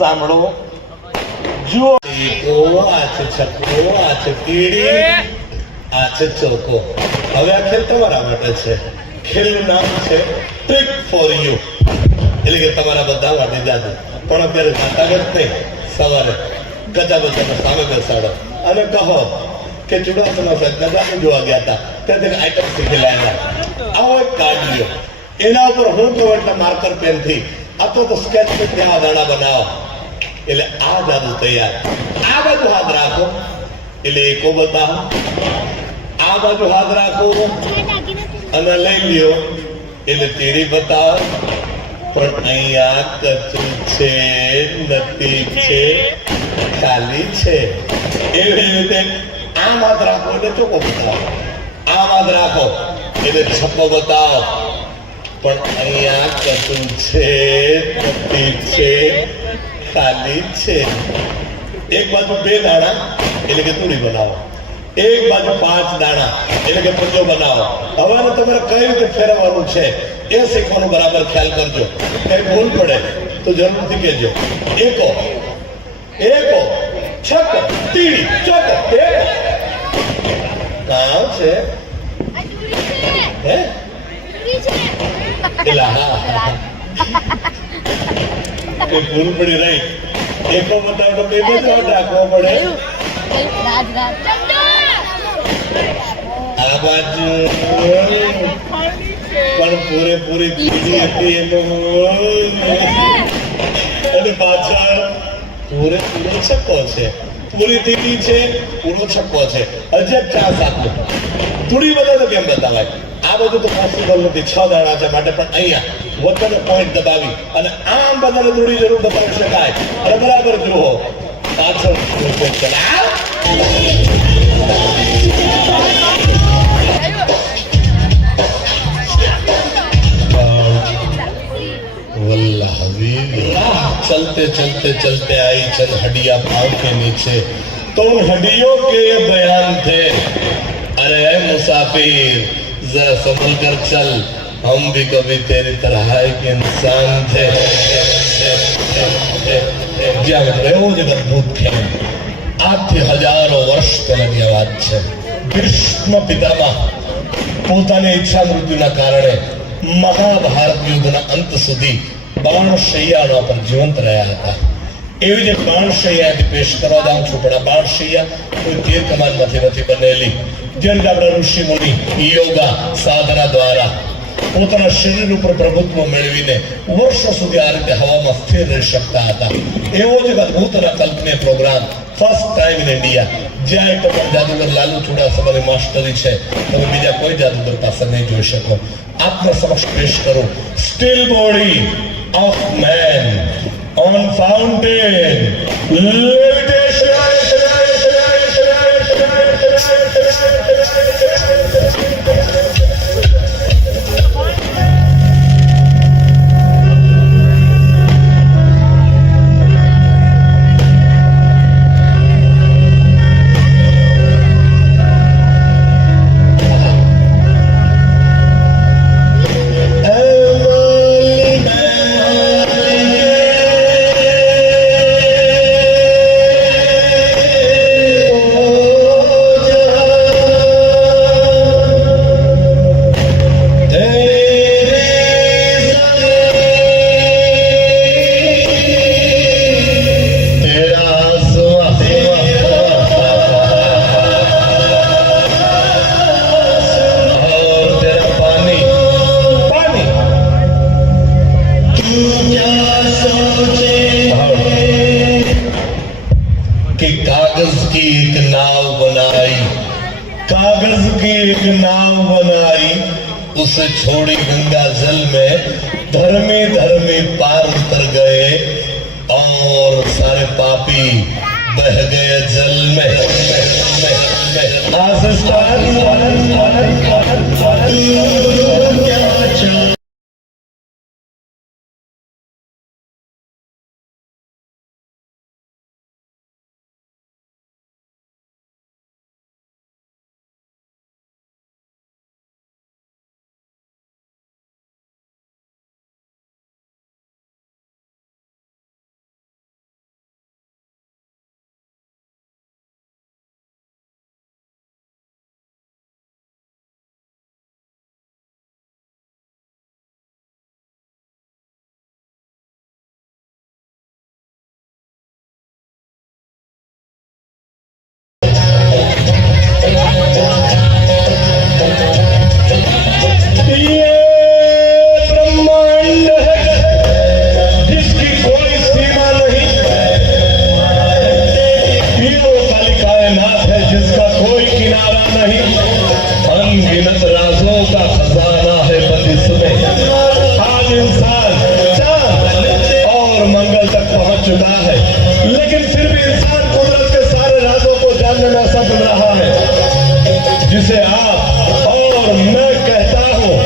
સાંભળો, જુઓ, આ છે છક્કો, આ છે કીડી, આ છે ચોકો. હવે આ ખેલ તમારા માટે છે. ખેલનું નામ છે ટ્રિક ફોર યુ, એટલે કે તમારા બધા માટે જાદુ. પણ અત્યારે જાતા જ નહીં, સવારે ગજા બજાને સામે બેસાડો અને કહો કે ચુડાસમા સાહેબ જાદુ જોવા ગયા હતા, ત્યાં તેને આઈટમ શીખી લાવ્યા. આવો એક કાર્ડ લ્યો, એના ઉપર હું કહું એટલે માર્કર પેનથી અથવા તો સ્કેચ પેનથી આ દાણા બનાવો એટલે આ જાદુ તૈયાર. આ બાજુ હાથ રાખો એટલે એકો બતાવો, આ બાજુ હાથ રાખો અને લઈ લ્યો એટલે તીડી બતાવો. પણ અહીંયા કચું છે, નથી છે, ખાલી છે. એવી રીતે આમ હાથ રાખો એટલે ચોખ્ખો બતાવો, આમ હાથ રાખો એટલે છપ્પો બતાવો. પણ અહીંયા કચું છે, નથી છે, ખાલી છે. એક બાજુ 2 દાણા એટલે કે તૂડી બનાવો, એક બાજુ 5 દાણા એટલે કે પંજો બનાવો. હવે તમારે કઈ રીતે ફેરવવાનું છે એ શીખવાનું બરાબર ખ્યાલ કરજો. કઈ ભૂલ પડે તો જરૂરથી કહેજો. એકો એકો છક્કો તીડી ચોકો એકો. કામ છે હે એલા હા એ ભૂલ પડી રહી. એકો બતાવો તો બે બાજુ રાખવો પડે. આ બાજુ પણ પૂરેપૂરી પીડી હતી અને પાછળ પૂરેપૂરો છક્કો છે. પૂરી ટીવી છે, પૂરો છક્કો છે. અજબ ચા સાકું થોડી વધારે કેમ બતાવાય? આ બધું તો પોસિબલ નથી. 6 દાડા છે માટે, પણ અહીંયા વતન પોઈન્ટ દબાવી અને આમ બધાને થોડી જરૂર બતાવી શકાય અને બરાબર જુઓ પાછળ ચલાવ. वल्लाह हबीब चलते चलते चलते आई चंद हड्डियां पाँव के नीचे, तो उन हड्डियों के ये बयान थे, अरे ऐ मुसाफिर जरा संभल कर चल, हम भी कभी तेरी तरह एक इंसान थे. જ્યાં રહ્યો જ અદભુત છે. આજથી હજારો વર્ષ પહેલાની આ વાત છે. ભીષ્મ પિતામહ પોતાની ઈચ્છા મૃત્યુના કારણે મહાભારત યુદ્ધના અંત સુધી બાણશૈયા પર જીવંત રહ્યા હતા. એવી જે બાણશૈયા પેશ કરવા જાઉં છું, પણ આ બાણશૈયા કોઈ તીર કમાનમાંથી નથી બનેલી. જેમ કે આપણા ઋષિ મુનિ યોગા સાધના દ્વારા પોતાના શરીર ઉપર પ્રભુત્વ મેળવીને વર્ષો સુધી આ રીતે હવામાં સ્થિર રહી શકતા હતા. એવો જ એક અદભુત અને કલ્પનીય programme first time in India, જ્યાં એક પણ જાદુગર લાલુ ચુડાસમાની માસ્ટરી છે, તમે બીજા કોઈ જાદુગર પાસે નહીં જોઈ શકો. આપને સમક્ષ પેશ કરું steel body of man on fountain levitation. कागज की एक नाव बनाई, उसे छोड़ी गंगा जल में, धर्मी धर्मी पार उतर गए और सारे पापी बह गए जल में. जिसे आप और मैं कहता हूं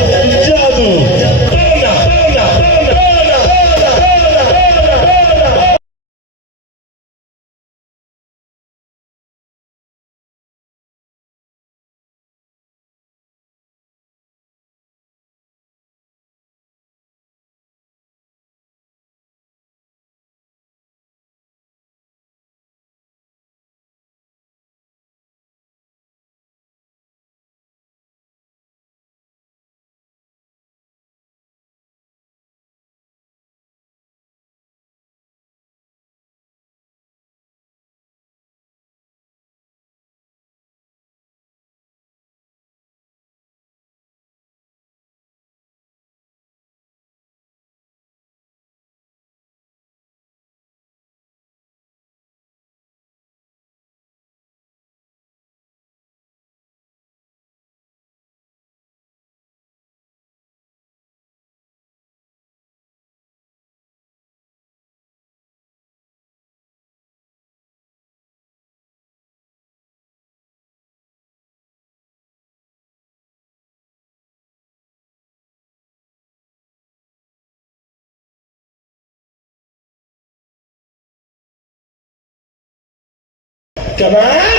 કમાલ.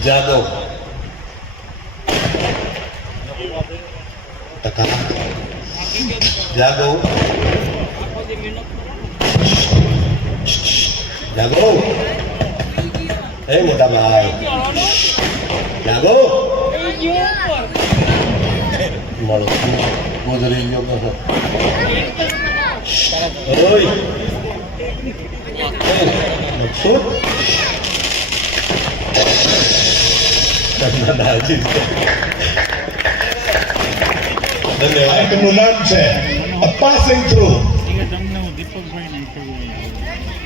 જાદવ જાગો જાગો એ મોટા ભાઈ જાગો મળો ગોદરી ગયો કહો ઓય મકસૂદ કાર્યક્રમનું નામ છે passing through.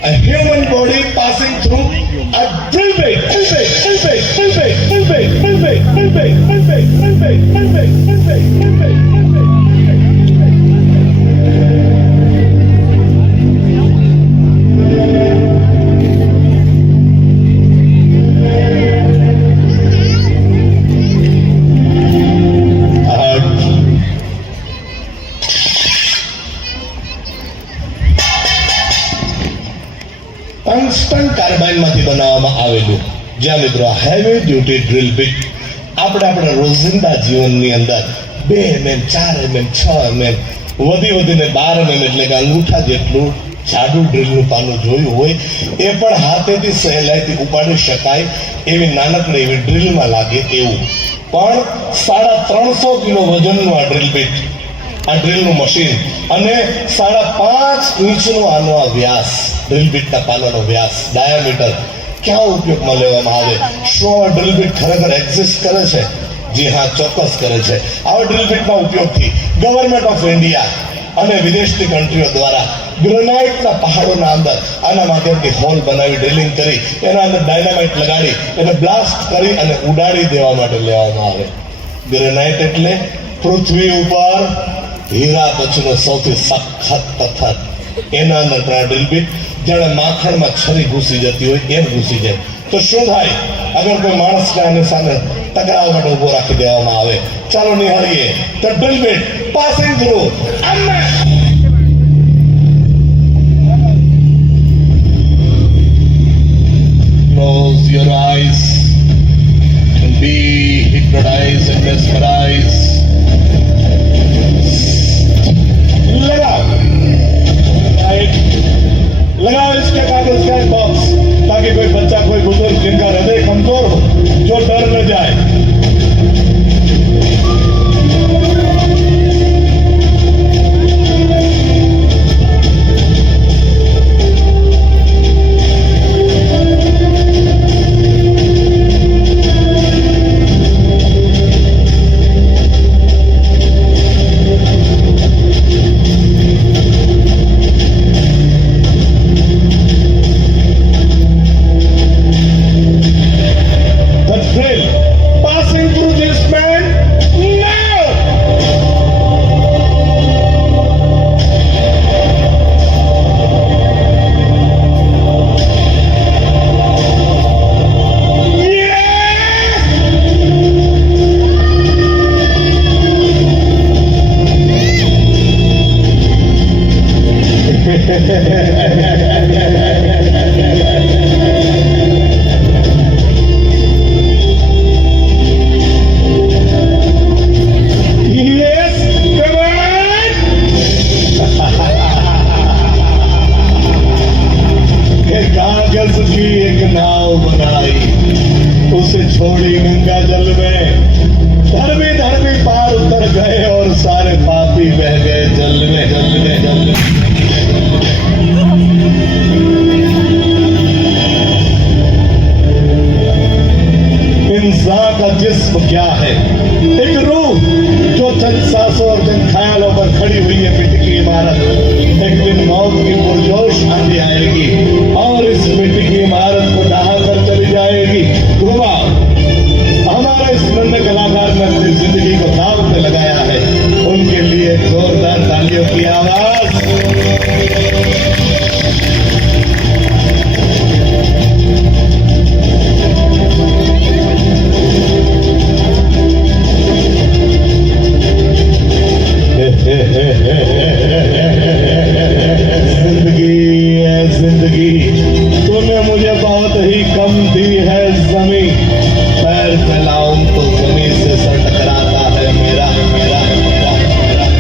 A human body passing through a drill bit, drill bit, drill bit, drill bit, drill bit, drill bit, drill bit, drill bit, drill bit, drill bit, drill bit, drill bit. Tungsten કાર્બાઇનમાંથી બનાવવામાં આવેલું જ્યાં મિત્રો heavy duty drill bit આપણા રોજિંદા જીવનની અંદર 2 mm 4 mm 6 mm વધીને 12 mm એટલે કે અંગૂઠા જેટલું જાડું ડ્રીલનું પાનું જોયું હોય એ પણ હાથેથી સહેલાઈથી ઉપાડી શકાય એવી નાનકડી એવી ડ્રીલમાં લાગે એવું પણ 350 કિલો વજનનું આ ડ્રીલ બીટ આ ડ્રીલનું મશીન અને 5.5 ઇંચનો આનો આ વ્યાસ ડ્રીલ બીટના પાનાનો વ્યાસ ડાયામીટર ક્યાં ઉપયોગમાં લેવામાં આવે શું આ ડ્રીલ બીટ ખરેખર એક્ઝિસ્ટ કરે છે જી હા ચોક્કસ કરે છે આવા ડ્રીલ બીટના ઉપયોગથી ગવર્મેન્ટ ઓફ ઇન્ડિયા અને વિદેશની કન્ટ્રીઓ દ્વારા ગ્રેનાઇટના પહાડોના અંદર આના માધ્યમથી હોલ બનાવી ડ્રિલિંગ કરી એના અંદર ડાયનામાઇટ લગાડી એને બ્લાસ્ટ કરી અને ઉડાડી દેવા માટે લેવામાં આવે ગ્રેનાઇટ એટલે પૃથ્વી ઉપર હીરા પછીનો સૌથી સખત પથ્થર એના અંદર પણ ડ્રીલ બીટ જાણે માખણમાં છરી ઘૂસી જતી હોય એમ ઘૂસી જાય તો શું થાય અગર કોઈ માણસને આની સામે ટકરાવ માટે ઉભો રાખી દેવામાં આવે ચાલો નિહાળીએ તો drill bit passing through Close your eyes and be hypnotized and mesmerized. लगाओ इसके कागज का बॉक्स ताकि कोई बच्चा कोई बुजुर्ग जिनका हृदय कमजोर हो जो डर न जाए धर्मी पार उतर गए और सारे पापी बह गए जल में जल में जल में। इंसान का जिस्म क्या है? एक रूह जो चंद सांसों और चंद ख्यालों पर खड़ी हुई है मिट्टी की इमारत। एक दिन मौत की पुरजोश आंधी आएगी और इस मिट्टी की इमारत को ढहा कर चली जाएगी। गुमा हमारे इस नन्हे कलाकार ने अपनी जिंदगी को दाव पे लगाया है, उनके लिए जोरदार तालियों की आवाज। जिंदगी तूने मुझे बहुत ही कम दी है जमीन, पैर फैलाऊं तो जमीन से सर टकराता है मेरा मेरा मेरा मेरा।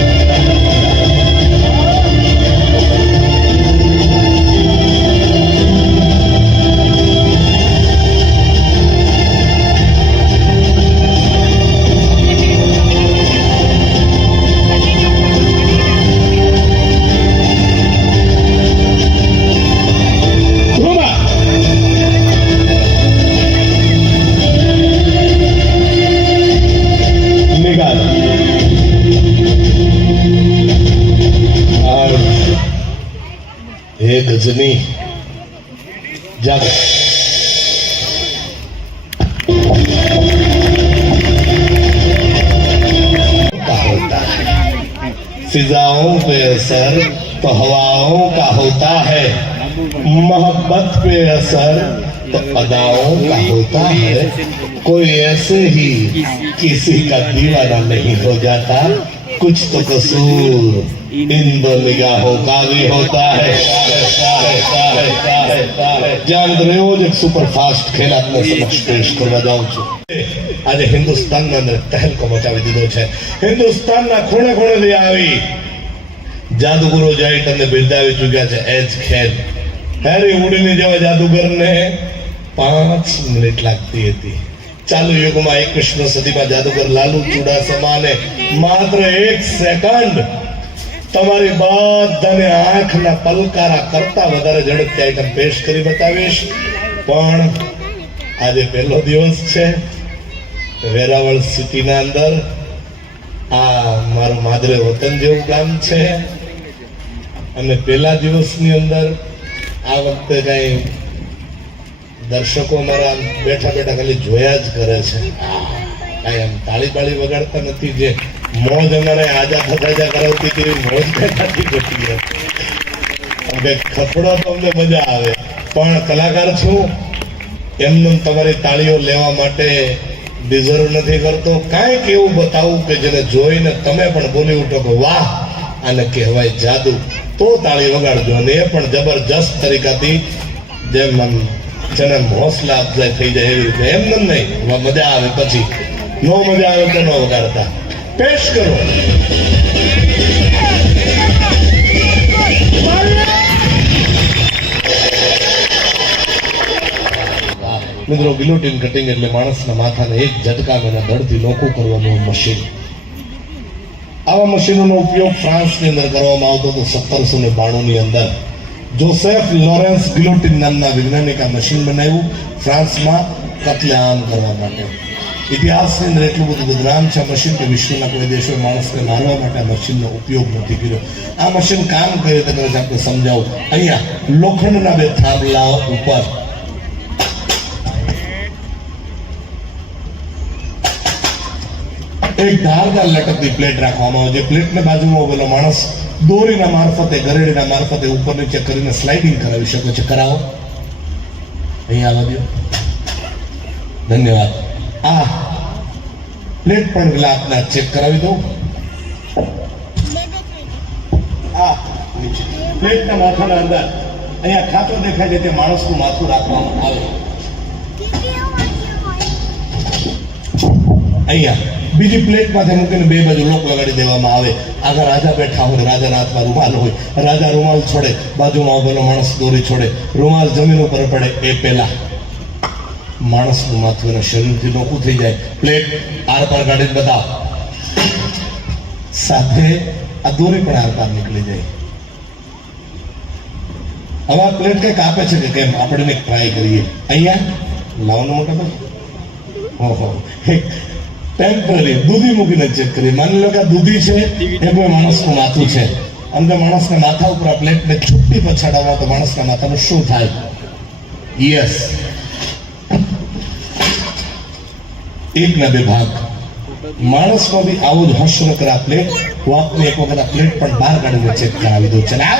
गजनी जग का होता है, फिजाओं पे असर तो हवाओं का होता है, मोहब्बत पे असर तो अदाओं का होता है। कोई ऐसे ही किसी का दीवाना नहीं हो जाता, कुछ तो कसूर इन दो निगाहों का भी होता है। જાન રેવો જ એક સુપરફાસ્ટ ખેલ આપને સમક્ષ પેશ કરવા જાઉં છું। આજે હિન્દુસ્તાનના અંદર તહેલકો મચાવી દીધો છે। હિન્દુસ્તાનના ખૂણે ખૂણેથી આવી જાદુગરો જાઈટ અને બિરદાવી ચૂક્યા છે એજ ખેલ। હેરી ઉડીને જેવા જાદુગરને 5 મિનિટ લાગતી હતી। ચાલુ યુગમાં 21મી સદીમાં જાદુગર લાલુ ચુડાસમાને માત્ર 1 સેકન્ડ તમારી બધાને આંખના પલકારા કરતા વધારે ઝડપથી આઈટમ પેશ કરી બતાવીશ। પણ આજે પહેલો દિવસ છે વેરાવળ સિટીના અંદર। આ મારું માદરે વતન જેવું ગામ છે અને પહેલા દિવસની અંદર આ વખતે કઈ દર્શકો મારા બેઠા બેઠા ખાલી જોયા જ કરે છે, કઈ એમ તાળી બાળી વગાડતા નથી। જે મોજ અમારે આજા ફસાજા કરાવતી તેવી મોજ નથી કરતી। ખપડો તો અમને મજા આવે, પણ કલાકાર છું એમને તમારી તાળીઓ લેવા માટે ડિઝર્વ નથી કરતો। કાંઈક એવું બતાવું કે જેને જોઈને તમે પણ બોલી ઉઠો કે વાહ આને કહેવાય જાદુ, તો તાળી વગાડજો। અને એ પણ જબરજસ્ત તરીકાથી, જેમ જેને હૌસલા અફઝાઈ થઈ જાય એવી રીતે, એમને નહીં મજા આવે પછી નો મજા આવે તો નો વગાડતા। पेश करो મિત્રો। ગિલોટીન કટિંગ એટલે માણસના માથાને એક ઝટકામાં એના ધડથી નોખું કરવાનું મશીન। આવા મશીનોનો ઉપયોગ ફ્રાન્સની અંદર કરવામાં આવતો હતો 1792ની અંદર। જોસેફ લોરેન્સ ગિલોટીન નામના વૈજ્ઞાનિક આ મશીન બનાવ્યું ફ્રાન્સમાં કત્લેઆમ કરવા માટે। ઇતિહાસની અંદર એટલું બધું બદનામ છે આ મશીન કે વિશ્વના કોઈ દેશોએ માણસને મારવા માટે આ મશીનનો ઉપયોગ નથી કર્યો। આ મશીન કામ કઈ રીતે કરે છે આપણે સમજાવું। અહીંયા લોખંડના 2 થાંભલા ઉપર એક ધારદાર લટકતી પ્લેટ રાખવામાં આવે છે। પ્લેટને બાજુમાં ઉભેલો માણસ દોરીના મારફતે, ગરેડીના મારફતે ઉપર નીચે કરીને સ્લાઇડિંગ કરાવી શકે છે। કરાવો, અહીંયા આવવા દો, ધન્યવાદ। આ પ્લેટ પણ ગ્લાસના ચેક કરાવી દઉં। આ પ્લેટના માથાના અંદર અહીંયા ખાતો દેખાય છે તે માણસનું માથું રાખવામાં આવે। અહીંયા બીજી પ્લેટમાંથી મૂકીને 2 બાજુ લોક લગાડી દેવામાં આવે। આગળ રાજા બેઠા હોય, રાજાના હાથમાં રૂમાલ હોય, રાજા રૂમાલ છોડે, બાજુમાં ઉભેલો માણસ દોરી છોડે, રૂમાલ જમીન ઉપર પડે એ પહેલા માણસનું માથું એના શરીરથી નોખું થઈ જાય. પ્લેટ આર પાર કાઢીને બતાવ. સાથે આ દોરી પણ આર પાર નીકળી જાય. હવે આ પ્લેટ કઈ કાપે છે કે કેમ આપણે ટ્રાય કરીએ. અહીંયા લાવવાનું મોટા ભાઈ. ઓહો, ટેમ્પરરી દૂધી મૂકીને ચેક કરીએ. માની લો કે આ દૂધી છે એ કોઈ માણસનું માથું છે. અંદર માણસના માથા ઉપર આ પ્લેટને છુટ્ટી પછાડાવો તો માણસના માથાનું શું થાય? યસ, એક ના બે ભાગ. માણસનો બી આવું જ હશ્ર કરા પ્લેટ. હું આપને એક વખત આ પ્લેટ પણ બહાર કાઢીને ચેક કરાવી દઉં. ચલા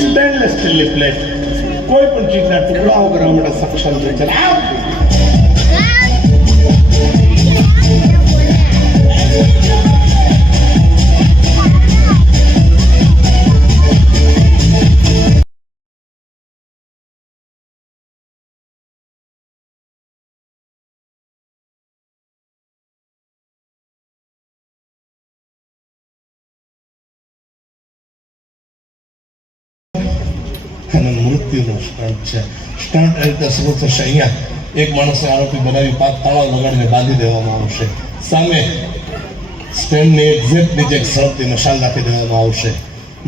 સ્ટેનલેસ સ્ટીલની પ્લેટ કોઈ પણ ચીજના ટુકડાઓ કરવા માટે સક્ષમ છે. ચલા અને મૃત્યુનો સ્ટન્ટ છે. સ્ટન્ટ એ રીતે શરૂ થશે. અહીંયા એક માણસને આરોપી બનાવી 5 તાળા લગાડીને બાંધી દેવામાં આવશે. સામે સ્ટેન્ડની એક્ઝેક્ટ નીચે એક સળગતી મશાલ નાખી દેવામાં આવશે.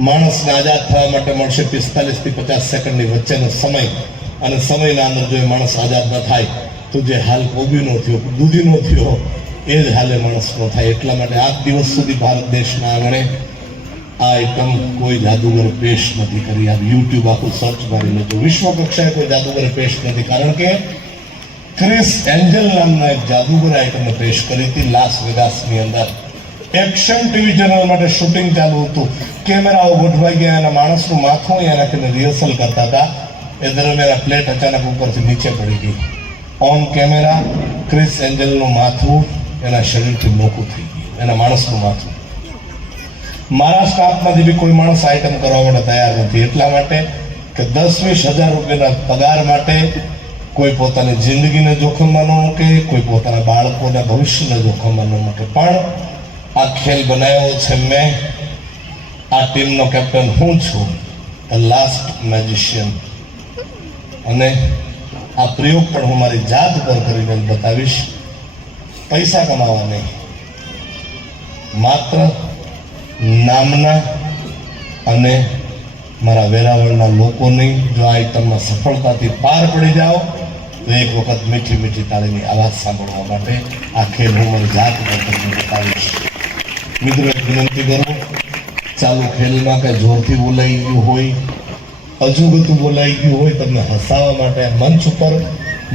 માણસને આઝાદ થવા માટે મળશે 45 થી 50 સેકન્ડની વચ્ચેનો સમય. અને સમયના અંદર જો એ માણસ આઝાદ ન થાય તો જે હાલ કોબીનો થયો, દૂધીનો થયો, એ જ હાલે માણસનો થાય. એટલા માટે આ દિવસ સુધી ભારત દેશના આંગણે આ આઈટમ કોઈ જાદુગર પેશ નથી કરી. આ યુટ્યુબ આખું સર્ચ મારી લેજો. વિશ્વ કક્ષાએ કોઈ જાદુગર પેશ નથી. કારણ કે ક્રિસ એન્જલ નામના એક જાદુગર આઈટમને પેશ કરી હતી લાસ વેગાસની અંદર. એક્શન ટીવી ચેનલ માટે શૂટિંગ ચાલુ હતું. કેમેરાઓ ગોઠવાઈ ગયા અને માણસનું માથું અહીંયા નાખીને રિહર્સલ કરતા હતા. એ દરમિયાન આ પ્લેટ અચાનક ઉપરથી નીચે પડી ગઈ. ઓન કેમેરા ક્રિસ એન્જલનું માથું એના શરીરથી નોખું થઈ ગયું, એના માણસનું માથું. મારા સ્ટાફમાંથી બી કોઈ માણસ આઈટમ કરવા માટે તૈયાર નથી. એટલા માટે કે 10-20 હજાર રૂપિયાના પગાર માટે કોઈ પોતાની જિંદગીને જોખમમાં ન મૂકે, કોઈ પોતાના બાળકોના ભવિષ્યને જોખમમાં ન મૂકે. પણ આ ખેલ બનાવ્યો છે મેં. આ ટીમનો કેપ્ટન હું છું, ધ લાસ્ટ મેજિશિયન. અને આ પ્રયોગ પણ હું મારી જાત પર કરીને બતાવીશ. પૈસા કમાવા નહીં, માત્ર નામના અને મારા વેરાવળના લોકોની જો આ આઈટમમાં સફળતાથી પાર પડી જાઓ તો એક વખત મીઠી મીઠી તાળીની અવાજ સાંભળવા માટે આ ખેલ હું મારી જાત પર તમને બતાવીશ. મિત્રો, એક વિનંતી કરું, ચાલુ ખેલમાં કંઈ જોરથી બોલાઈ ગયું હોય, અજુગતું બોલાઈ ગયું હોય, તમને હસાવવા માટે મંચ ઉપર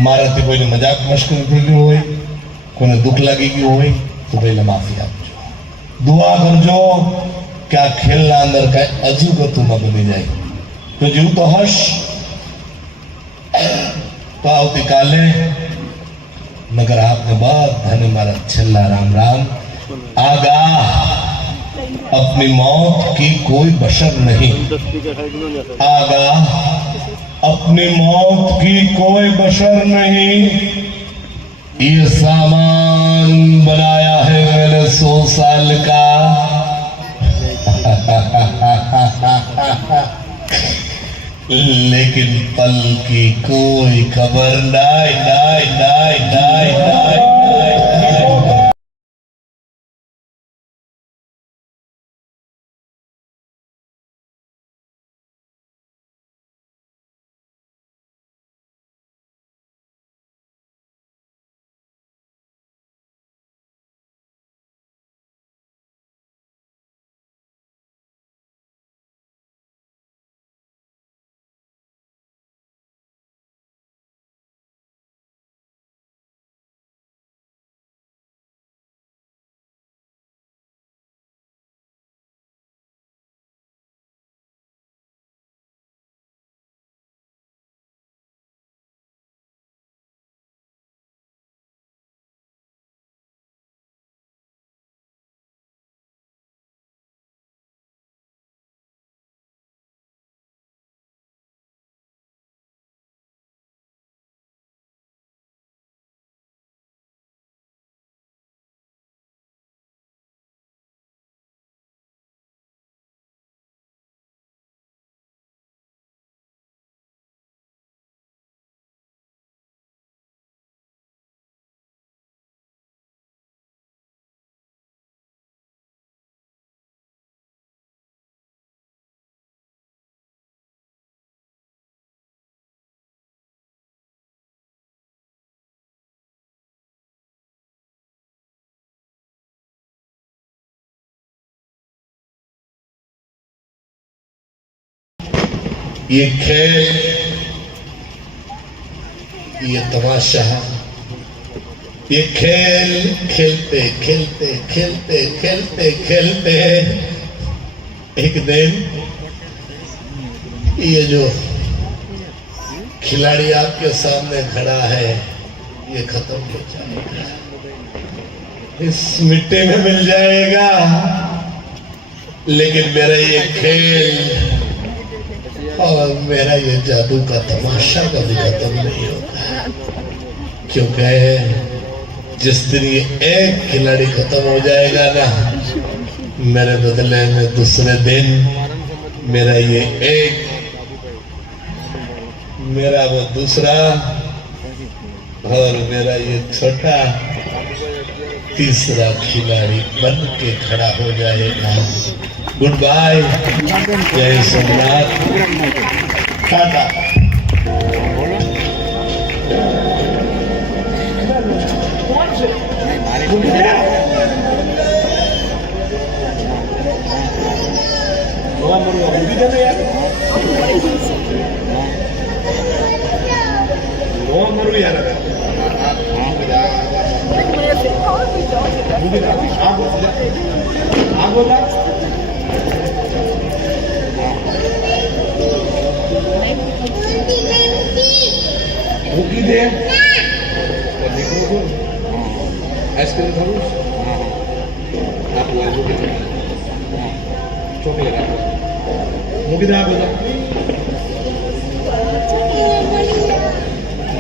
મારાથી કોઈને મજાક મશ્કરી થઈ ગયું હોય, કોઈને દુઃખ લાગી ગયું હોય તો પહેલાં માફી આપજો. દુઆ કરજો કે આ ખેલના અંદર કઈ અજુગતું ન બની જાય. તો જીવતો હશ તો આવતીકાલે મગર આપને બધાને મારા છેલ્લા રામ રામ. आगाह अपनी मौत की कोई बशर नहीं, आगाह अपनी मौत की कोई बशर नहीं. ये सामान बनाया है मैंने 100 साल का. लेकिन पल की कोई खबर नहीं, नहीं, नहीं, नहीं, नहीं. ये खेल, ये तमाशा, ये खेल खेलते खेलते खेलते खेलते खेलते एक दिन ये जो खिलाड़ी आपके सामने खड़ा है ये खत्म हो जाएगा, इस मिट्टी में मिल जाएगा, लेकिन मेरा ये खेल और मेरा ये जादू का तमाशा कभी खत्म नहीं होगा, क्योंकि जिस दिन ये एक खिलाड़ी खत्म हो जाएगा ना, मेरे बदले में दूसरे दिन मेरा ये एक, मेरा वो दूसरा और मेरा ये छोटा तीसरा खिलाड़ी बन के खड़ा हो जाएगा। गुड बाय, जय सोमनाथ, टाटा। મૂકી દે દીકરો છો આઈસ્ક્રીમ ખાવું આપું ચોકલેટ આપો મૂકી દે આ બધા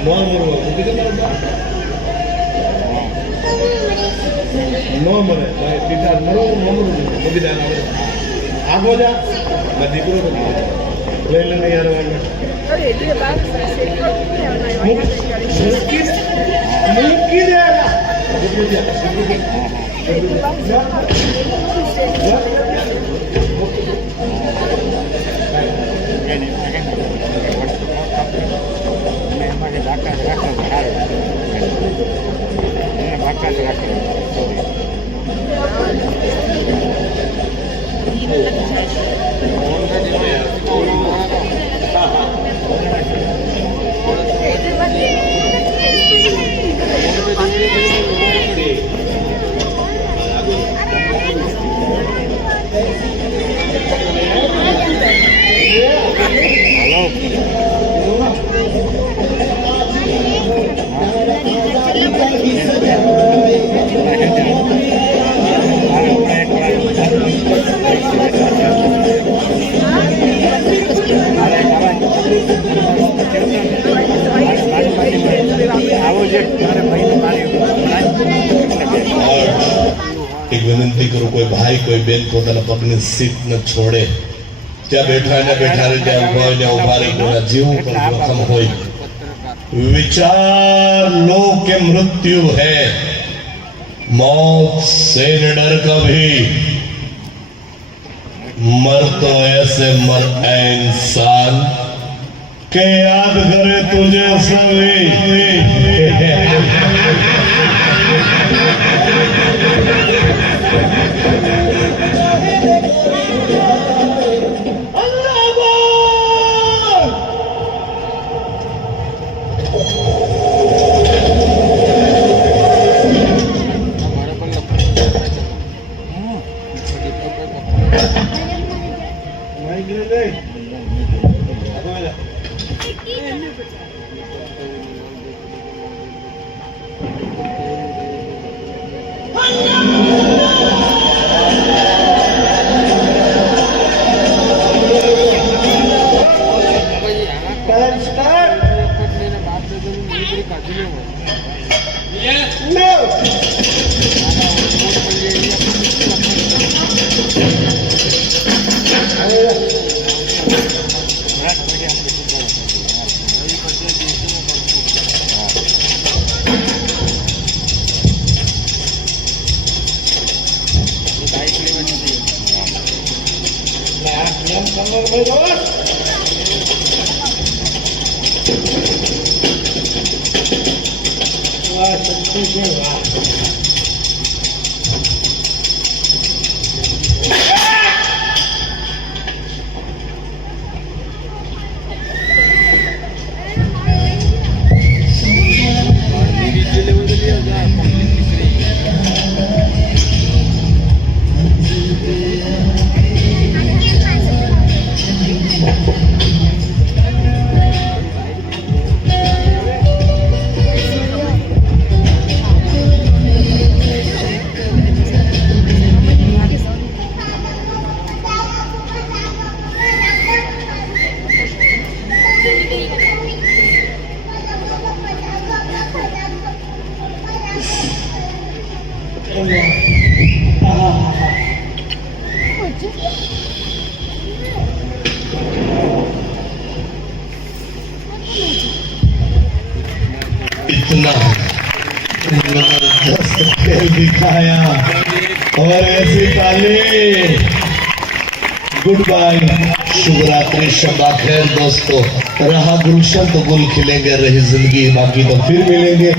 ન મળવા મૂકી દે ન મળે પિતા મળો મૂકી દે આગો જા દીકરો તો લઈ લઈને યાર एक विनंती करूं, कोई भाई कोई बेन પોતાના પગની સીટ ન છોડે, ત્યાં બેઠા ને બેઠા રહે, ત્યાં ઉભા હોય ને ઉભા રહે, કોઈના જીવ પર જોખમ હોય, विचार लो कि मृत्यु है, मौत से न डर कभी, मर तो ऐसे मर ऐ इंसान के याद करे तुझे सभी। इतना जबरदस्त खेल दिखाया और ऐसी ताली। गुड बाय, शुभ रात्रि, शबा खैर दोस्तों। रहा गुलशन तो गुल खिलेंगे, रही जिंदगी बाकी तो फिर मिलेंगे।